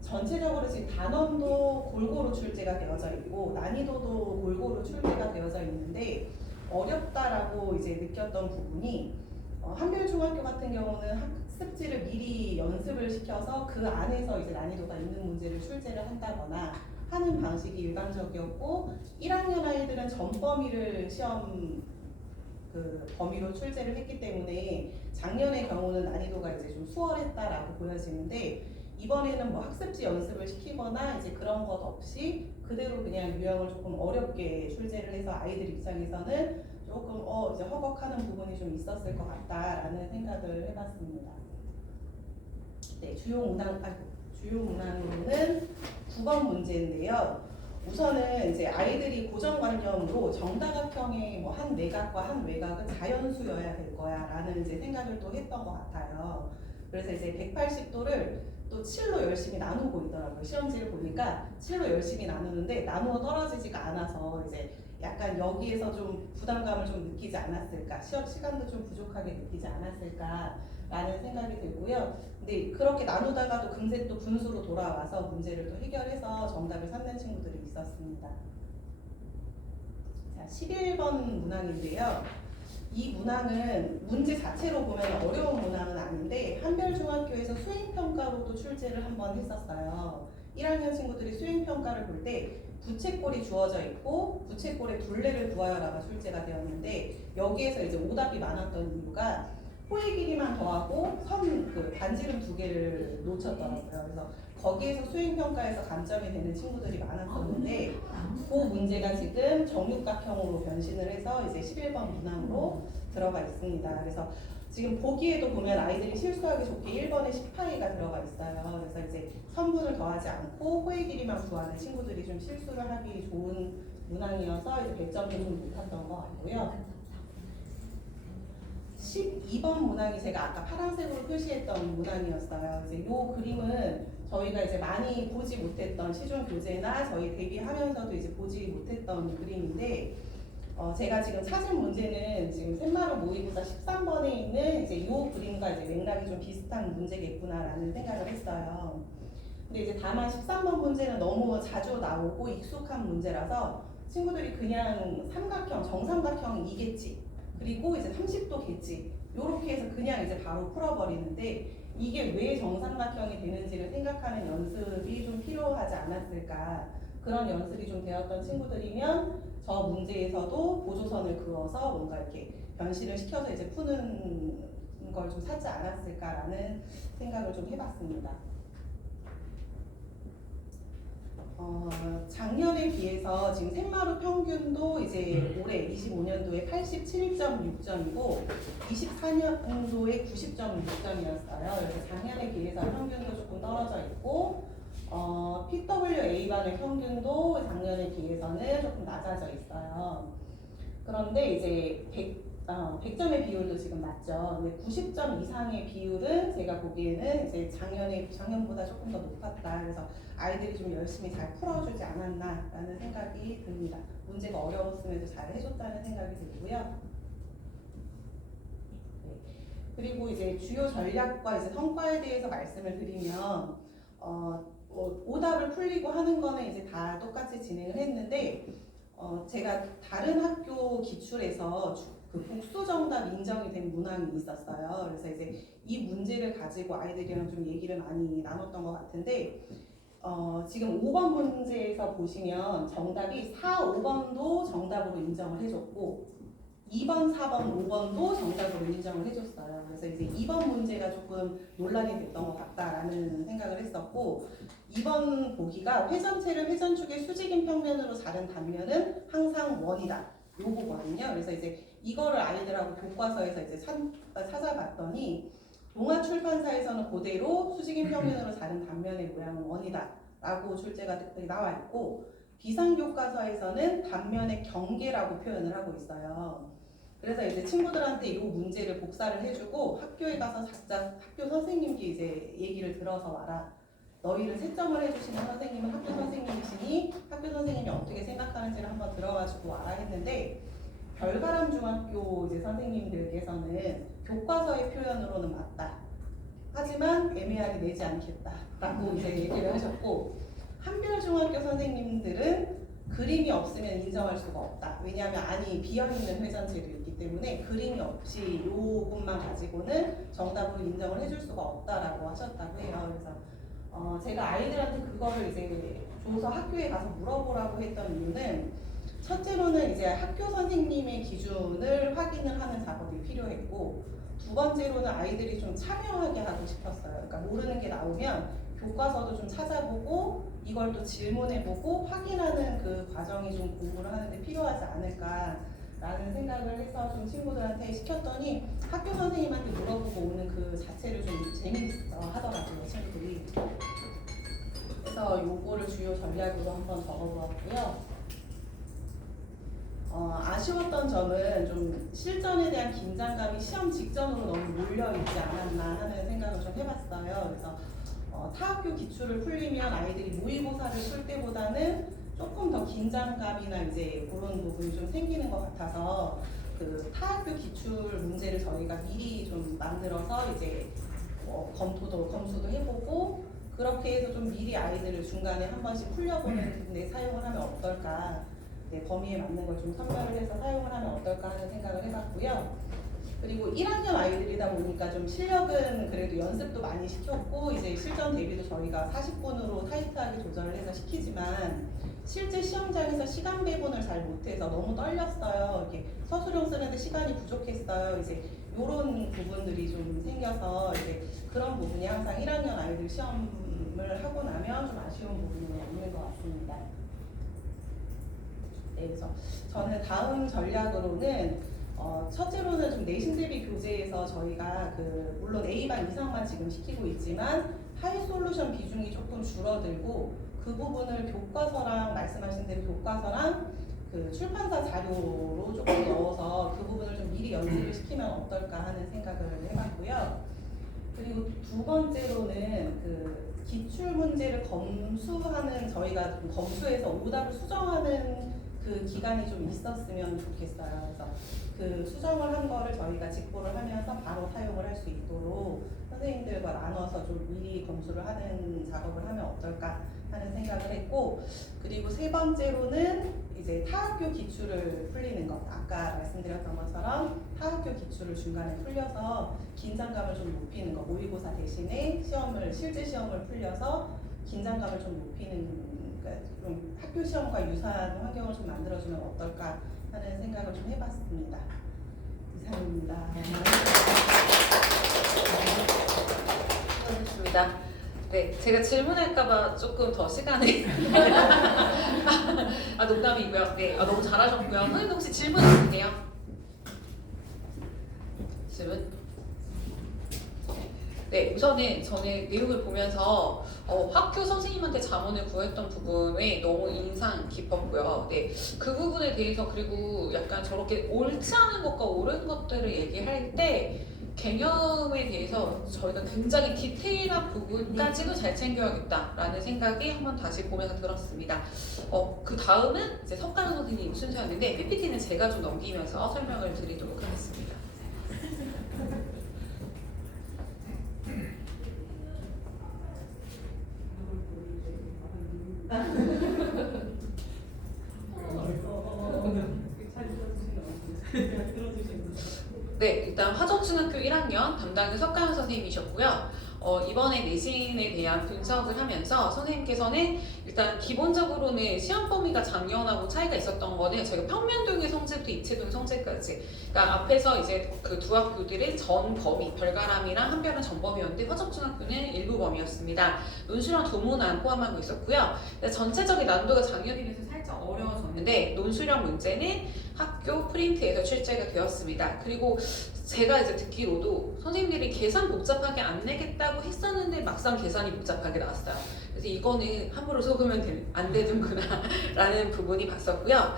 전체적으로 지금 단원도 골고루 출제가 되어져 있고 난이도도 골고루 출제가 되어져 있는데 어렵다라고 이제 느꼈던 부분이 한별중학교 같은 경우는 학습지를 미리 연습을 시켜서 그 안에서 이제 난이도가 있는 문제를 출제를 한다거나 하는 방식이 일반적이었고 1학년 아이들은 전 범위를 시험 그 범위로 출제를 했기 때문에 작년의 경우는 난이도가 이제 좀 수월했다라고 보여지는데 이번에는 뭐 학습지 연습을 시키거나 이제 그런 것 없이 그대로 그냥 유형을 조금 어렵게 출제를 해서 아이들 입장에서는 조금 이제 허걱하는 부분이 좀 있었을 것 같다라는 생각을 해봤습니다. 네, 주요 문항으로는 9번 문제인데요. 우선은 이제 아이들이 고정관념으로 정다각형의 뭐 한 내각과 한 외곽은 자연수여야 될 거야라는 이제 생각을 또 했던 것 같아요. 그래서 이제 180도를 또 7로 열심히 나누고 있더라고요. 시험지를 보니까 7로 열심히 나누는데 나누어 떨어지지가 않아서 이제 약간 여기에서 좀 부담감을 좀 느끼지 않았을까, 시험 시간도 좀 부족하게 느끼지 않았을까 라는 생각이 들고요. 근데 그렇게 나누다가도 금세 또 분수로 돌아와서 문제를 또 해결해서 정답을 찾는 친구들이 있었습니다. 자, 11번 문항인데요. 이 문항은 문제 자체로 보면 어려운 문항은 아닌데 한별중학교에서 수행평가로도 출제를 한번 했었어요. 1학년 친구들이 수행평가를 볼 때 부채꼴이 주어져 있고 부채꼴에 둘레를 구하여라가 출제가 되었는데 여기에서 이제 오답이 많았던 이유가 호의 길이만 더하고 반지름 2개를 놓쳤더라고요. 그래서 거기에서 수행평가에서 감점이 되는 친구들이 많았었는데 그 문제가 지금 정육각형으로 변신을 해서 이제 11번 문항으로 들어가 있습니다. 그래서 지금 보기에도 보면 아이들이 실수하기 좋게 1번에 18이가 들어가 있어요. 그래서 이제 선분을 더하지 않고 호의 길이만 구하는 친구들이 좀 실수를 하기 좋은 문항이어서 이제 100점도 좀 못했던 것 같고요. 12번 문항이 제가 아까 파란색으로 표시했던 문항이었어요. 이제 이 그림은 저희가 이제 많이 보지 못했던 시중 교재나 저희 대비하면서도 이제 보지 못했던 그림인데 제가 지금 찾은 문제는 지금 샘마루 모의고사 13번에 있는 이제 이 그림과 이제 맥락이 좀 비슷한 문제겠구나라는 생각을 했어요. 근데 이제 다만 13번 문제는 너무 자주 나오고 익숙한 문제라서 친구들이 그냥 삼각형, 정삼각형이겠지. 그리고 이제 30도겠지. 이렇게 해서 그냥 이제 바로 풀어버리는데 이게 왜 정삼각형이 되는지를 생각하는 연습이 좀 필요하지 않았을까. 그런 연습이 좀 되었던 친구들이면 저 문제에서도 보조선을 그어서 뭔가 이렇게 변신을 시켜서 이제 푸는 걸 좀 찾지 않았을까라는 생각을 좀 해봤습니다. 작년에 비해서 지금 샘마루 평균도 이제 올해 25년도에 87.6점이고 24년도에 90.6점이었어요. 그래서 작년에 비해서 평균도 조금 떨어져 있고 PWA반의 평균도 작년에 비해서는 조금 낮아져 있어요. 그런데 이제 100점의 비율도 지금 맞죠. 근데 90점 이상의 비율은 제가 보기에는 이제 작년보다 조금 더 높았다. 그래서 아이들이 좀 열심히 잘 풀어주지 않았나라는 생각이 듭니다. 문제가 어려웠음에도 잘 해줬다는 생각이 들고요. 네. 그리고 이제 주요 전략과 이제 성과에 대해서 말씀을 드리면 오답을 풀리고 하는 거는 이제 다 똑같이 진행을 했는데 제가 다른 학교 기출에서 그 복수 정답 인정이 된 문항이 있었어요. 그래서 이제 이 문제를 가지고 아이들이랑 좀 얘기를 많이 나눴던 것 같은데 지금 5번 문제에서 보시면 정답이 4, 5번도 정답으로 인정을 해줬고 2번, 4번, 5번도 정답으로 인정을 해줬어요. 그래서 이제 2번 문제가 조금 논란이 됐던 것 같다라는 생각을 했었고 2번 보기가 회전체를 회전축의 수직인 평면으로 자른 단면은 항상 원이다. 요거거든요. 그래서 이제 이거를 아이들하고 교과서에서 이제 찾아봤더니 동아출판사에서는 그대로 수직인 평면으로 자른 단면의 모양은 원이다 라고 출제가 나와 있고 비상교과서에서는 단면의 경계라고 표현을 하고 있어요. 그래서 이제 친구들한테 이 문제를 복사를 해주고 학교에 가서 각자 학교 선생님께 이제 얘기를 들어서 와라. 너희를 채점을 해주시는 선생님은 학교 선생님이시니 학교 선생님이 어떻게 생각하는지를 한번 들어가지고 와라 했는데 별가람 중학교 이제 선생님들께서는 교과서의 표현으로는 맞다. 하지만 애매하게 내지 않겠다라고 이제 얘기를 하셨고 한별중학교 선생님들은 그림이 없으면 인정할 수가 없다. 왜냐하면 안이 비어있는 회전체도 있기 때문에 그림이 없이 이 부분만 가지고는 정답으로 인정을 해줄 수가 없다라고 하셨다고 해요. 그래서 제가 아이들한테 그거를 이제 줘서 학교에 가서 물어보라고 했던 이유는 첫째로는 이제 학교 선생님의 기준을 확인을 하는 작업이 필요했고 두 번째로는 아이들이 좀 참여하게 하고 싶었어요. 그러니까 모르는 게 나오면 교과서도 좀 찾아보고 이걸 또 질문해보고 확인하는 그 과정이 좀 공부를 하는데 필요하지 않을까라는 생각을 해서 좀 친구들한테 시켰더니 학교 선생님한테 물어보고 오는 그 자체를 좀 재미있어 하더라고요, 친구들이. 그래서 요거를 주요 전략으로 한번 적어보았고요. 아쉬웠던 점은 좀 실전에 대한 긴장감이 시험 직전으로 너무 몰려있지 않았나 하는 생각을 좀 해봤어요. 그래서 타 학교 기출을 풀리면 아이들이 모의고사를 풀 때보다는 조금 더 긴장감이나 이제 그런 부분이 좀 생기는 것 같아서 그 타학교 기출 문제를 저희가 미리 좀 만들어서 이제 검수도 해보고 그렇게 해서 좀 미리 아이들을 중간에 한 번씩 풀려보는 부분에 사용을 하면 어떨까, 네, 범위에 맞는 걸 좀 선별을 해서 사용을 하면 어떨까 하는 생각을 해봤고요. 그리고 1학년 아이들이다 보니까 좀 실력은 그래도 연습도 많이 시켰고 이제 실전 대비도 저희가 40분으로 타이트하게 조절을 해서 시키지만 실제 시험장에서 시간 배분을 잘 못해서 너무 떨렸어요. 이렇게 서술형 쓰는데 시간이 부족했어요. 이제 이런 부분들이 좀 생겨서 이제 그런 부분이 항상 1학년 아이들 시험을 하고 나면 좀 아쉬운 부분이 있는 것 같습니다. 네, 그래서 저는 다음 전략으로는 첫째로는 좀 내신 대비 교재에서 저희가 물론 A반 이상만 지금 시키고 있지만 하이 솔루션 비중이 조금 줄어들고 그 부분을 교과서랑 말씀하신 대로 교과서랑 그 출판사 자료로 조금 넣어서 그 부분을 좀 미리 연습을 시키면 어떨까 하는 생각을 해봤고요. 그리고 두 번째로는 그 기출 문제를 검수하는 저희가 좀 검수해서 오답을 수정하는 그 기간이 좀 있었으면 좋겠어요. 그래서 그 수정을 한 거를 저희가 직보를 하면서 바로 사용을 할 수 있도록 선생님들과 나눠서 좀 미리 검수를 하는 작업을 하면 어떨까 하는 생각을 했고, 그리고 세 번째로는 이제 타학교 기출을 풀리는 것. 아까 말씀드렸던 것처럼 타학교 기출을 중간에 풀려서 긴장감을 좀 높이는 것. 모의고사 대신에 실제 시험을 풀려서 긴장감을 좀 높이는, 그러니까 좀 학교 시험과 유사한 환경을 좀 만들어주면 어떨까 하는 생각을 좀 해봤습니다. 이상입니다. 수고하셨습니다. 네, 제가 질문할까봐 조금 더 시간을 농담이고요. 네, 너무 잘하셨고요. 선생님 혹시 질문 있으세요? 질문? 네, 우선은 저는 내용을 보면서 학교 선생님한테 자문을 구했던 부분에 너무 인상 깊었고요. 네, 그 부분에 대해서 그리고 약간 저렇게 옳지 않은 것과 옳은 것들을 얘기할 때 개념에 대해서 저희가 굉장히 디테일한 부분까지도 잘 챙겨야겠다라는 생각이 한번 다시 보면서 들었습니다. 그 다음은 이제 석가연 선생님 순서였는데 PPT는 제가 좀 넘기면서 설명을 드리도록 하겠습니다. 네, 일단 화정중학교 1학년 담당은 석가연 선생님이셨고요. 이번에 내신에 대한 분석을 하면서 선생님께서는 일단 기본적으로는 시험 범위가 작년하고 차이가 있었던 거는 저희가 평면도형의 성질부터 입체도형 성질까지, 그러니까 앞에서 이제 그 두 학교들의 전 범위, 별가람이랑 한별은 전 범위였는데 화정중학교는 일부 범위였습니다. 논술형 두 문안 포함하고 있었고요. 전체적인 난도가 작년에 비해서 살짝 어려워졌는데 논술형 문제는 학교 프린트에서 출제가 되었습니다. 그리고 제가 이제 듣기로도 선생님들이 계산 복잡하게 안 내겠다고 했었는데 막상 계산이 복잡하게 나왔어요. 그래서 이거는 함부로 속으면 안 되는구나 라는 부분이 봤었고요.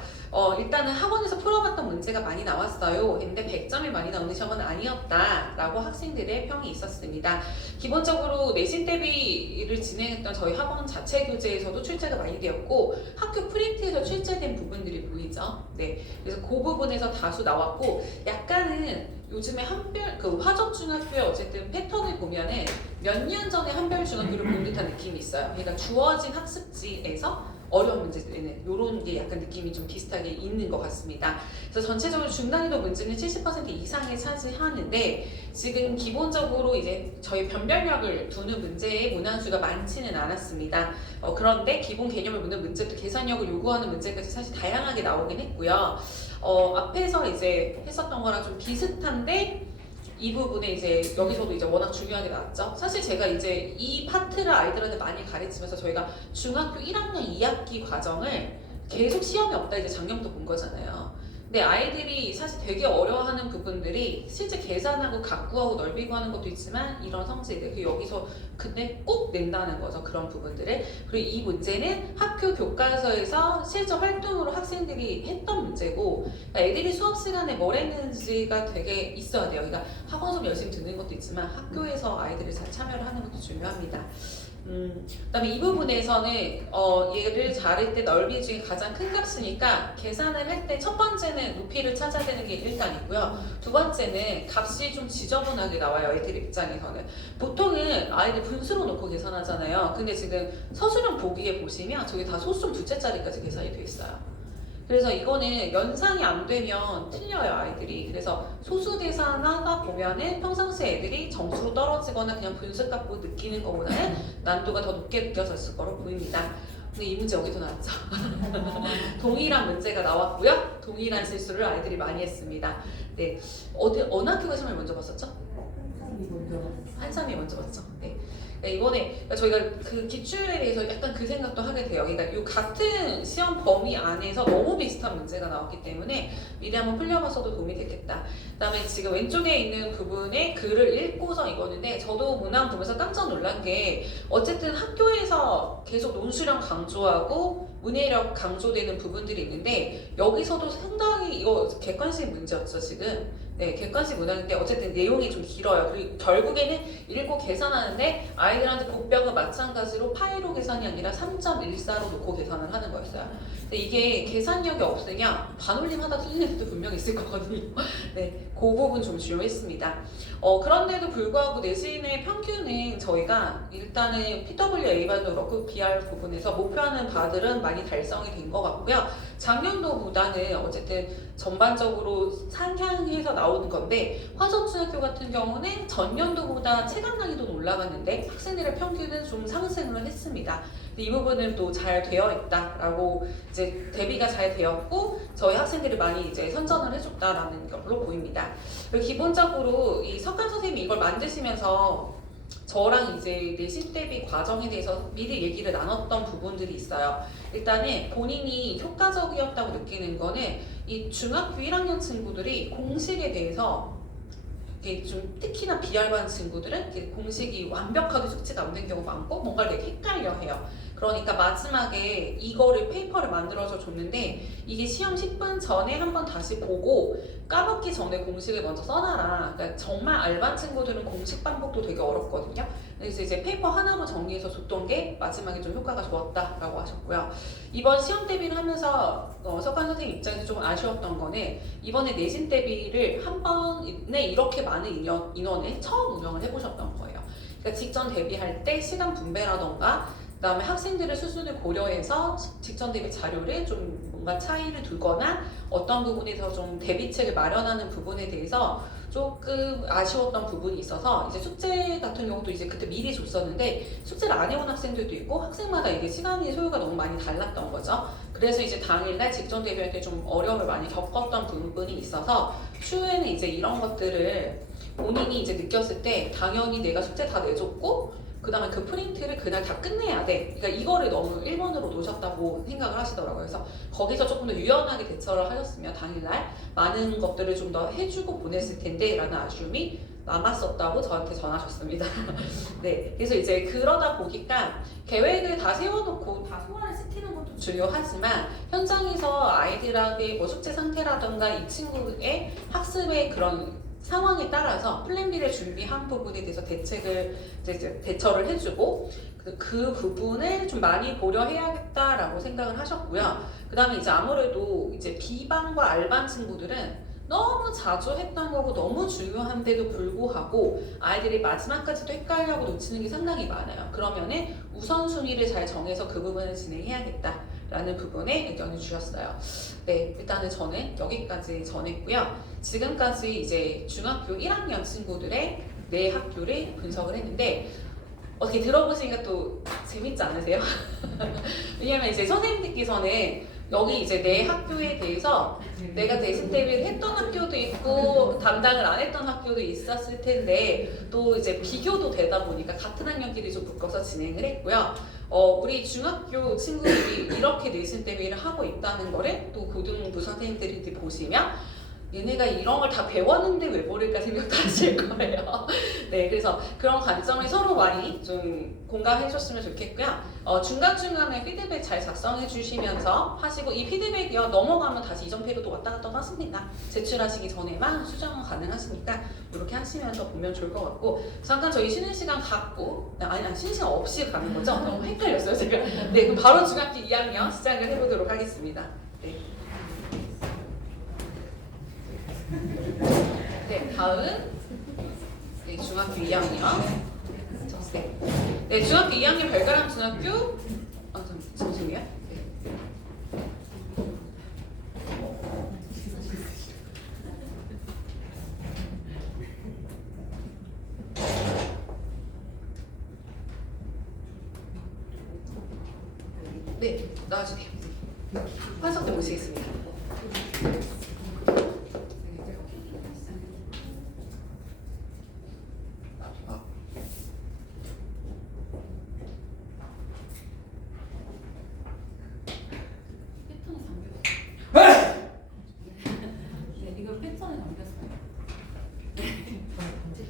일단은 학원에서 풀어봤던 문제가 많이 나왔어요. 근데 100점이 많이 나오는 시험은 아니었다라고 학생들의 평이 있었습니다. 기본적으로 내신 대비를 진행했던 저희 학원 자체 교재에서도 출제가 많이 되었고 학교 프린트에서 출제된 부분들이 보이죠. 네, 그래서 그 부분에서 다수 나왔고 약간은 요즘에 화정중학교의 어쨌든 패턴을 보면은 몇 년 전에 한별중학교를 본 듯한 느낌이 있어요. 그러니까 주어진 학습지에서 어려운 문제들은 이런 게 약간 느낌이 좀 비슷하게 있는 것 같습니다. 그래서 전체적으로 중난이도 문제는 70% 이상을 차지하는데 지금 기본적으로 이제 저희 변별력을 두는 문제의 문항수가 많지는 않았습니다. 그런데 기본 개념을 묻는 문제도 계산력을 요구하는 문제까지 사실 다양하게 나오긴 했고요. 앞에서 이제 했었던 거랑 좀 비슷한데 이 부분에 이제 여기서도 이제 워낙 중요하게 나왔죠. 사실 제가 이제 이 파트를 아이들한테 많이 가르치면서 저희가 중학교 1학년 2학기 과정을 계속 시험이 없다 이제 작년부터 본 거잖아요. 근데 아이들이 사실 되게 어려워하는 부분들이 실제 계산하고 각구하고 넓이 구하는 것도 있지만 이런 성질들 여기서 근데 꼭 낸다는 거죠. 그런 부분들을. 그리고 이 문제는 학교 교과서에서 실제 활동으로 학생들이 했던 문제고 그러니까 애들이 수업 시간에 뭘 했는지가 되게 있어야 돼요. 그러니까 학원 수업 열심히 듣는 것도 있지만 학교에서 아이들이 잘 참여를 하는 것도 중요합니다. 그다음에 이 부분에서는 얘를 자를 때 넓이 중에 가장 큰 값이니까 계산을 할 때 첫 번째는 높이를 찾아야 되는 게 일단 있고요. 두 번째는 값이 좀 지저분하게 나와요. 애들 입장에서는. 보통은 아이들 분수로 놓고 계산하잖아요. 근데 지금 서술형 보기에 보시면 저기 다 소수점 두째짜리까지 계산이 돼 있어요. 그래서 이거는 연산이 안 되면 틀려요, 아이들이. 그래서 소수 계산하다 보면은 평상시에 애들이 점수로 떨어지거나 그냥 분수값 보고 느끼는 것보다는 난도가 더 높게 느껴졌을 거로 보입니다. 근데 이 문제 여기도 나왔죠. 동일한 문제가 나왔고요. 동일한 실수를 아이들이 많이 했습니다. 네, 어느 학교가 시험을 먼저 봤었죠? 한삼이 먼저 봤죠. 네. 이번에 저희가 그 기출에 대해서 약간 그 생각도 하게 돼요. 그러니까 이 같은 시험 범위 안에서 너무 비슷한 문제가 나왔기 때문에 미리 한번 풀려봤어도 도움이 되겠다. 그다음에 지금 왼쪽에 있는 부분에 글을 읽고서 이거는데 저도 문항 보면서 깜짝 놀란 게 어쨌든 학교에서 계속 논술형 강조하고 문해력 강조되는 부분들이 있는데 여기서도 상당히 이거 객관식 문제였죠 지금. 네, 객관식 문항인데 어쨌든 내용이 좀 길어요. 그리고 결국에는 읽고 계산하는데 아이들한테 곱벽은 마찬가지로 파이로 계산이 아니라 3.14로 놓고 계산을 하는 거였어요. 근데 이게 계산력이 없으냐 반올림 하다 틀리는 애도 분명히 있을 거거든요. 네, 그 부분 좀 중요했습니다. 그런데도 불구하고 내신의 평균은 저희가 일단은 PWA반도 그렇고 BR 부분에서 목표하는 바들은 많이 달성이 된 것 같고요. 작년도보다는 어쨌든 전반적으로 상향해서 나오는 건데 화성중학교 같은 경우는 전년도보다 체감 난이도는 올라갔는데 학생들의 평균은 좀 상승을 했습니다. 이 부분은 또 잘 되어 있다라고 이제 대비가 잘 되었고 저희 학생들이 많이 이제 선전을 해줬다라는 걸로 보입니다. 그리고 기본적으로 이 석강 선생님이 이걸 만드시면서 저랑 이제 내신 대비 과정에 대해서 미리 얘기를 나눴던 부분들이 있어요. 일단은 본인이 효과적이었다고 느끼는 거는 이 중학교 1학년 친구들이 공식에 대해서 이게 좀 특히나 비알반 친구들은 이렇게 공식이 완벽하게 숙지가 안 된 경우가 많고 뭔가 되게 헷갈려 해요. 그러니까 마지막에 이거를 페이퍼를 만들어서 줬는데 이게 시험 10분 전에 한번 다시 보고 까먹기 전에 공식을 먼저 써놔라. 그러니까 정말 알반 친구들은 공식 반복도 되게 어렵거든요. 그래서 이제 페이퍼 하나로 정리해서 줬던 게 마지막에 좀 효과가 좋았다라고 하셨고요. 이번 시험 대비를 하면서 석관 선생님 입장에서 좀 아쉬웠던 거는 이번에 내신 대비를 한 번에 이렇게 많은 인원을 처음 운영을 해보셨던 거예요. 그러니까 직전 대비할 때 시간 분배라던가 그다음에 학생들의 수준을 고려해서 직전 대비 자료를 좀 뭔가 차이를 두거나 어떤 부분에서 좀 대비책을 마련하는 부분에 대해서 조금 아쉬웠던 부분이 있어서 이제 숙제 같은 경우도 이제 그때 미리 줬었는데 숙제를 안 해온 학생들도 있고 학생마다 이게 시간이 소요가 너무 많이 달랐던 거죠. 그래서 이제 당일날 직전 대비할 때 좀 어려움을 많이 겪었던 부분이 있어서 추후에는 이제 이런 것들을 본인이 이제 느꼈을 때 당연히 내가 숙제 다 내줬고 그 다음에 그 프린트를 그날 다 끝내야 돼. 그러니까 이거를 너무 1번으로 놓으셨다고 생각을 하시더라고요. 그래서 거기서 조금 더 유연하게 대처를 하셨으면 당일날 많은 것들을 좀 더 해주고 보냈을 텐데 라는 아쉬움이 남았었다고 저한테 전하셨습니다. 네, 그래서 이제 그러다 보니까 계획을 다 세워놓고 다 소화를 시키는 것도 중요하지만 현장에서 아이들에게 뭐 숙제 상태라던가 이 친구의 학습의 그런 상황에 따라서 플랜 B를 준비한 부분에 대해서 대처를 해주고 그 부분을 좀 많이 고려해야겠다라고 생각을 하셨고요. 그 다음에 이제 아무래도 이제 B반과 R반 친구들은 너무 자주 했던 거고 너무 중요한데도 불구하고 아이들이 마지막까지도 헷갈려하고 놓치는 게 상당히 많아요. 그러면은 우선순위를 잘 정해서 그 부분을 진행해야겠다라는 부분에 의견을 주셨어요. 네, 일단은 저는 여기까지 전했고요. 지금까지 이제 중학교 1학년 친구들의 네 학교를 분석을 했는데 어떻게 들어보시니까 또 재밌지 않으세요? 왜냐면 이제 선생님들께서는 여기 이제 내 학교에 대해서 내가 대신 대비를 했던 학교도 있고 담당을 안 했던 학교도 있었을 텐데 또 이제 비교도 되다 보니까 같은 학년끼리 좀 묶어서 진행을 했고요. 우리 중학교 친구들이 이렇게 내신 대비를 하고 있다는 거를 또 고등부 선생님들이 보시면 얘네가 이런 걸 다 배웠는데 왜 모를까 생각도 하실 거예요. 네, 그래서 그런 관점을 서로 많이 좀 공감해 줬으면 좋겠고요. 중간중간에 피드백 잘 작성해 주시면서 하시고, 이 피드백이요 넘어가면 다시 이전 페이지로 왔다 갔다 하십니다. 제출하시기 전에만 수정은 가능하시니까 이렇게 하시면서 보면 좋을 것 같고, 잠깐 저희 쉬는 시간 갖고, 아니 쉬는 시간 없이 가는 거죠? 너무 헷갈렸어요 제가. 네, 그럼 바로 중학교 2학년 시작을 해보도록 하겠습니다. 네. 네, 다음 네, 중학교 2학년 네, 중학교 2학년 별가람 중학교 잠시만요. 네, 나와주세요. 환석대 모시겠습니다. 네, 이걸 패턴에 남겼어요.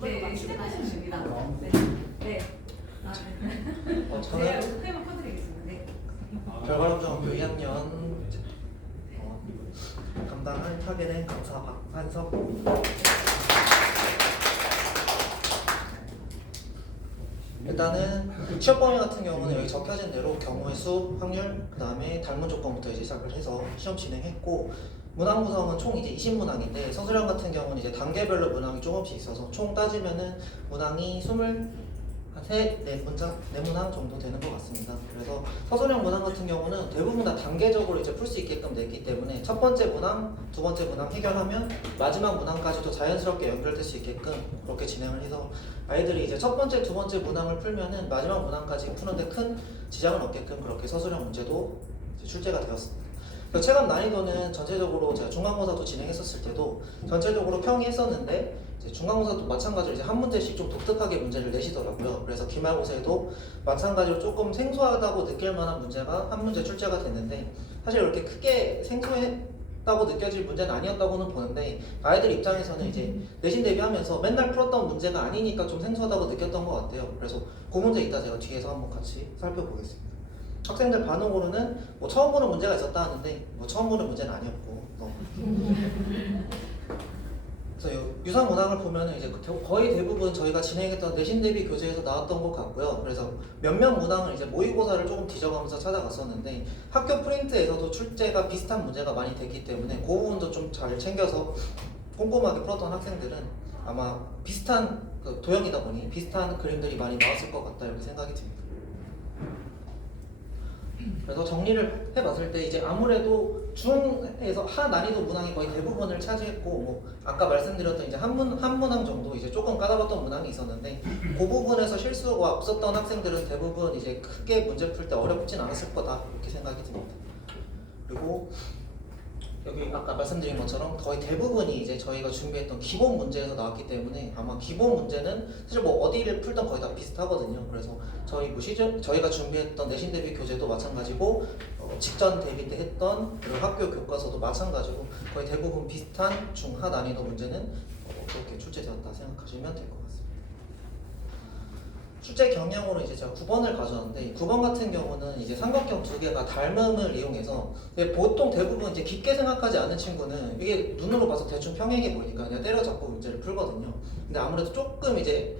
네, 시작하시면 됩니다. 네. 네. 저는 스크랩을 펴드리겠습니다. 네. 별가람중학교 2학년 감당을 하게 된 강사 박한석입니다. 일단은 취업 범위 같은 경우는 여기 적혀진 대로 경우의 수, 확률, 그 다음에 달문 조건부터 이제 시작을 해서 시험 진행했고, 문항 구성은 총 이제 20문항인데 서술형 같은 경우는 이제 단계별로 문항이 조금씩 있어서 총 따지면은 문항이 4문항 정도 되는 것 같습니다. 그래서 서술형 문항 같은 경우는 대부분 다 단계적으로 이제 풀 수 있게끔 냈기 때문에 첫 번째 문항, 두 번째 문항 해결하면 마지막 문항까지도 자연스럽게 연결될 수 있게끔 그렇게 진행을 해서 아이들이 이제 첫 번째, 두 번째 문항을 풀면은 마지막 문항까지 푸는데 큰 지장은 없게끔 그렇게 서술형 문제도 이제 출제가 되었습니다. 그래서 체감 난이도는 전체적으로 제가 중간고사도 진행했었을 때도 전체적으로 평이했었는데 이제 중간고사도 마찬가지로 이제 한 문제씩 좀 독특하게 문제를 내시더라고요. 그래서 기말고사에도 마찬가지로 조금 생소하다고 느낄 만한 문제가 한 문제 출제가 됐는데, 사실 이렇게 크게 생소했다고 느껴질 문제는 아니었다고는 보는데 아이들 입장에서는 이제 내신 대비하면서 맨날 풀었던 문제가 아니니까 좀 생소하다고 느꼈던 것 같아요. 그래서 그 문제 이따 제가 뒤에서 한번 같이 살펴보겠습니다. 학생들 반응으로는 뭐 처음 보는 문제가 있었다 하는데 뭐 처음 보는 문제는 아니었고, 그래서 유상 문항을 보면은 이제 거의 대부분 저희가 진행했던 내신 대비 교재에서 나왔던 것 같고요. 그래서 몇몇 문항을 이제 모의고사를 조금 뒤져가면서 찾아갔었는데 학교 프린트에서도 출제가 비슷한 문제가 많이 됐기 때문에 그 부분도 좀 잘 챙겨서 꼼꼼하게 풀었던 학생들은 아마 비슷한 도형이다 보니 비슷한 그림들이 많이 나왔을 것 같다 이렇게 생각이 듭니다. 그래서 정리를 해봤을 때 이제 아무래도 중에서 하 난이도 문항이 거의 대부분을 차지했고, 뭐 아까 말씀드렸던 이제 한 문항 정도 이제 조금 까다로웠던 문항이 있었는데 그 부분에서 실수가 없었던 학생들은 대부분 이제 크게 문제 풀 때 어렵진 않았을 거다 이렇게 생각이 듭니다. 그리고 여기 아까 말씀드린 것처럼 거의 대부분이 이제 저희가 준비했던 기본 문제에서 나왔기 때문에 아마 기본 문제는 사실 뭐 어디를 풀던 거의 다 비슷하거든요. 그래서 저희 뭐 저희가 준비했던 내신 대비 교재도 마찬가지고 직전 대비 때 했던 그리고 학교 교과서도 마찬가지고 거의 대부분 비슷한 중하 난이도 문제는 그렇게 출제되었다 생각하시면 될 것 같습니다. 출제 경향으로 이제 제가 9번을 가져왔는데 9번 같은 경우는 이제 삼각형 두 개가 닮음을 이용해서 보통 대부분 이제 깊게 생각하지 않은 친구는 이게 눈으로 봐서 대충 평행해 보이니까 그냥 때려잡고 문제를 풀거든요. 근데 아무래도 조금 이제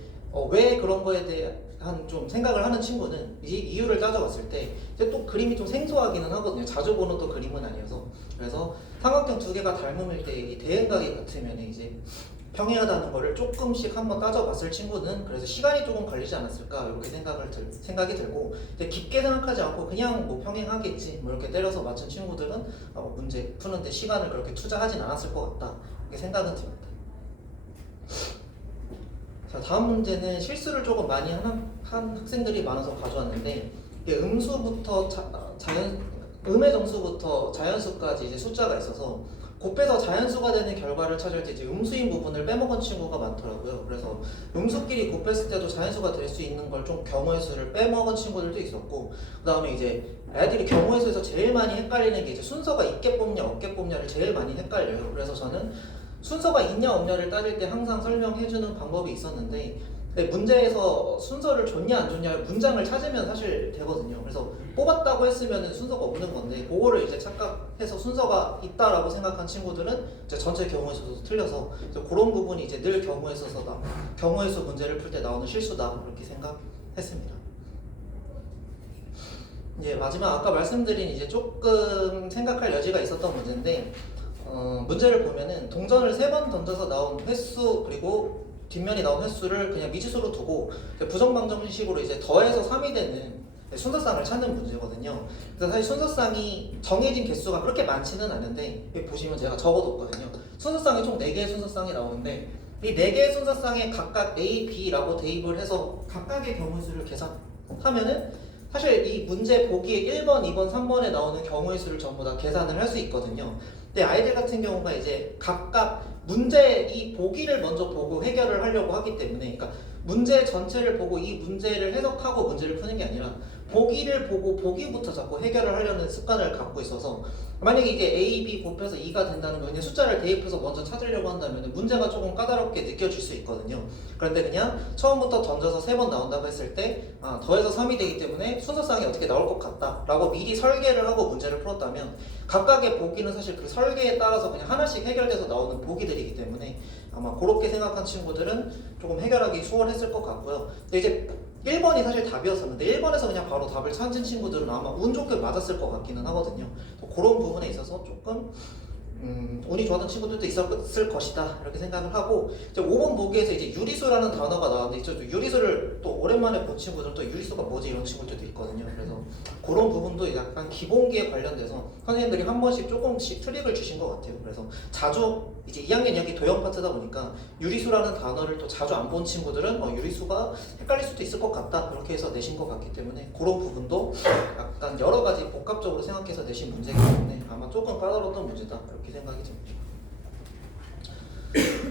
왜 그런 거에 대한 좀 생각을 하는 친구는 이 이유를 따져봤을 때 이제 또 그림이 좀 생소하기는 하거든요. 자주 보는 또 그림은 아니어서. 그래서 삼각형 두 개가 닮음일 때 이 대응각이 같으면 이제 평행하다는 거를 조금씩 한번 따져봤을 친구는 그래서 시간이 조금 걸리지 않았을까 이렇게 생각이 들고, 이제 깊게 생각하지 않고 그냥 뭐 평행하겠지 뭐 이렇게 때려서 맞춘 친구들은 문제 푸는데 시간을 그렇게 투자하진 않았을 것 같다 이렇게 생각은 듭니다. 자, 다음 문제는 실수를 조금 많이 한 학생들이 많아서 가져왔는데 음수부터 음의 정수부터 자연수까지 이제 숫자가 있어서 곱해서 자연수가 되는 결과를 찾을 때 이제 음수인 부분을 빼먹은 친구가 많더라고요. 그래서 음수끼리 곱했을 때도 자연수가 될 수 있는 걸 좀 경우의 수를 빼먹은 친구들도 있었고, 그 다음에 이제 애들이 경우의 수에서 제일 많이 헷갈리는 게 이제 순서가 있게 뽑냐 없게 뽑냐를 제일 많이 헷갈려요. 그래서 저는 순서가 있냐 없냐를 따질 때 항상 설명해주는 방법이 있었는데 문제에서 순서를 줬냐 안 줬냐 문장을 찾으면 사실 되거든요. 그래서 뽑았다고 했으면 순서가 없는 건데 그거를 이제 착각해서 순서가 있다라고 생각한 친구들은 이제 전체 경우에 있어서 틀려서 그런 부분이 이제 늘 경우에 있어서 경우의 수 문제를 풀 때 나오는 실수다 그렇게 생각했습니다. 이제 마지막 아까 말씀드린 이제 조금 생각할 여지가 있었던 문제인데 문제를 보면은 동전을 3번 던져서 나온 횟수 그리고 뒷면이 나온 횟수를 그냥 미지수로 두고 부정방정식으로 이제 더해서 3이 되는 순서쌍을 찾는 문제거든요. 그래서 사실 순서쌍이 정해진 개수가 그렇게 많지는 않은데 여기 보시면 제가 적어뒀거든요. 순서쌍이 총 4개의 순서쌍이 나오는데 이 4개의 순서쌍에 각각 A, B라고 대입을 해서 각각의 경우의 수를 계산하면은 사실 이 문제 보기에 1번, 2번, 3번에 나오는 경우의 수를 전부 다 계산을 할 수 있거든요. 근데 아이들 같은 경우가 이제 각각 문제 이 보기를 먼저 보고 해결을 하려고 하기 때문에 그러니까 문제 전체를 보고 이 문제를 해석하고 문제를 푸는 게 아니라 보기를 보고 보기부터 자꾸 해결을 하려는 습관을 갖고 있어서 만약에 이게 A, B 곱해서 2가 된다는 거 그냥 숫자를 대입해서 먼저 찾으려고 한다면 문제가 조금 까다롭게 느껴질 수 있거든요. 그런데 그냥 처음부터 던져서 3번 나온다고 했을 때 더해서 3이 되기 때문에 순서쌍이 어떻게 나올 것 같다 라고 미리 설계를 하고 문제를 풀었다면 각각의 보기는 사실 그 설계에 따라서 그냥 하나씩 해결돼서 나오는 보기들이기 때문에 아마 그렇게 생각한 친구들은 조금 해결하기 수월했을 것 같고요. 근데 이제 1번이 사실 답이었었는데 1번에서 그냥 바로 답을 찾은 친구들은 아마 운 좋게 맞았을 것 같기는 하거든요. 그런 부분에 있어서 조금 운이 좋았던 친구들도 있었을 것이다 이렇게 생각을 하고 이제 5번 보기에서 이제 유리수라는 단어가 나왔는데 저 유리수를 또 오랜만에 본 친구들은 또 유리수가 뭐지 이런 친구들도 있거든요. 그래서 그런 부분도 약간 기본기에 관련돼서 선생님들이 한 번씩 조금씩 트릭을 주신 것 같아요. 그래서 자주 이제 2학년 여기 도형 파트다 보니까 유리수라는 단어를 또 자주 안 본 친구들은 유리수가 헷갈릴 수도 있을 것 같다 이렇게 해서 내신 것 같기 때문에 그런 부분도 약간 여러 가지 복합적으로 생각해서 내신 문제이기 때문에 아마 조금 까다로웠던 문제다 이렇게 생각이 듭니다.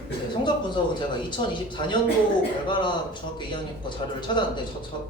네, 성적 분석은 제가 2024년도 발간한 중학교 2학년 거 자료를 찾았는데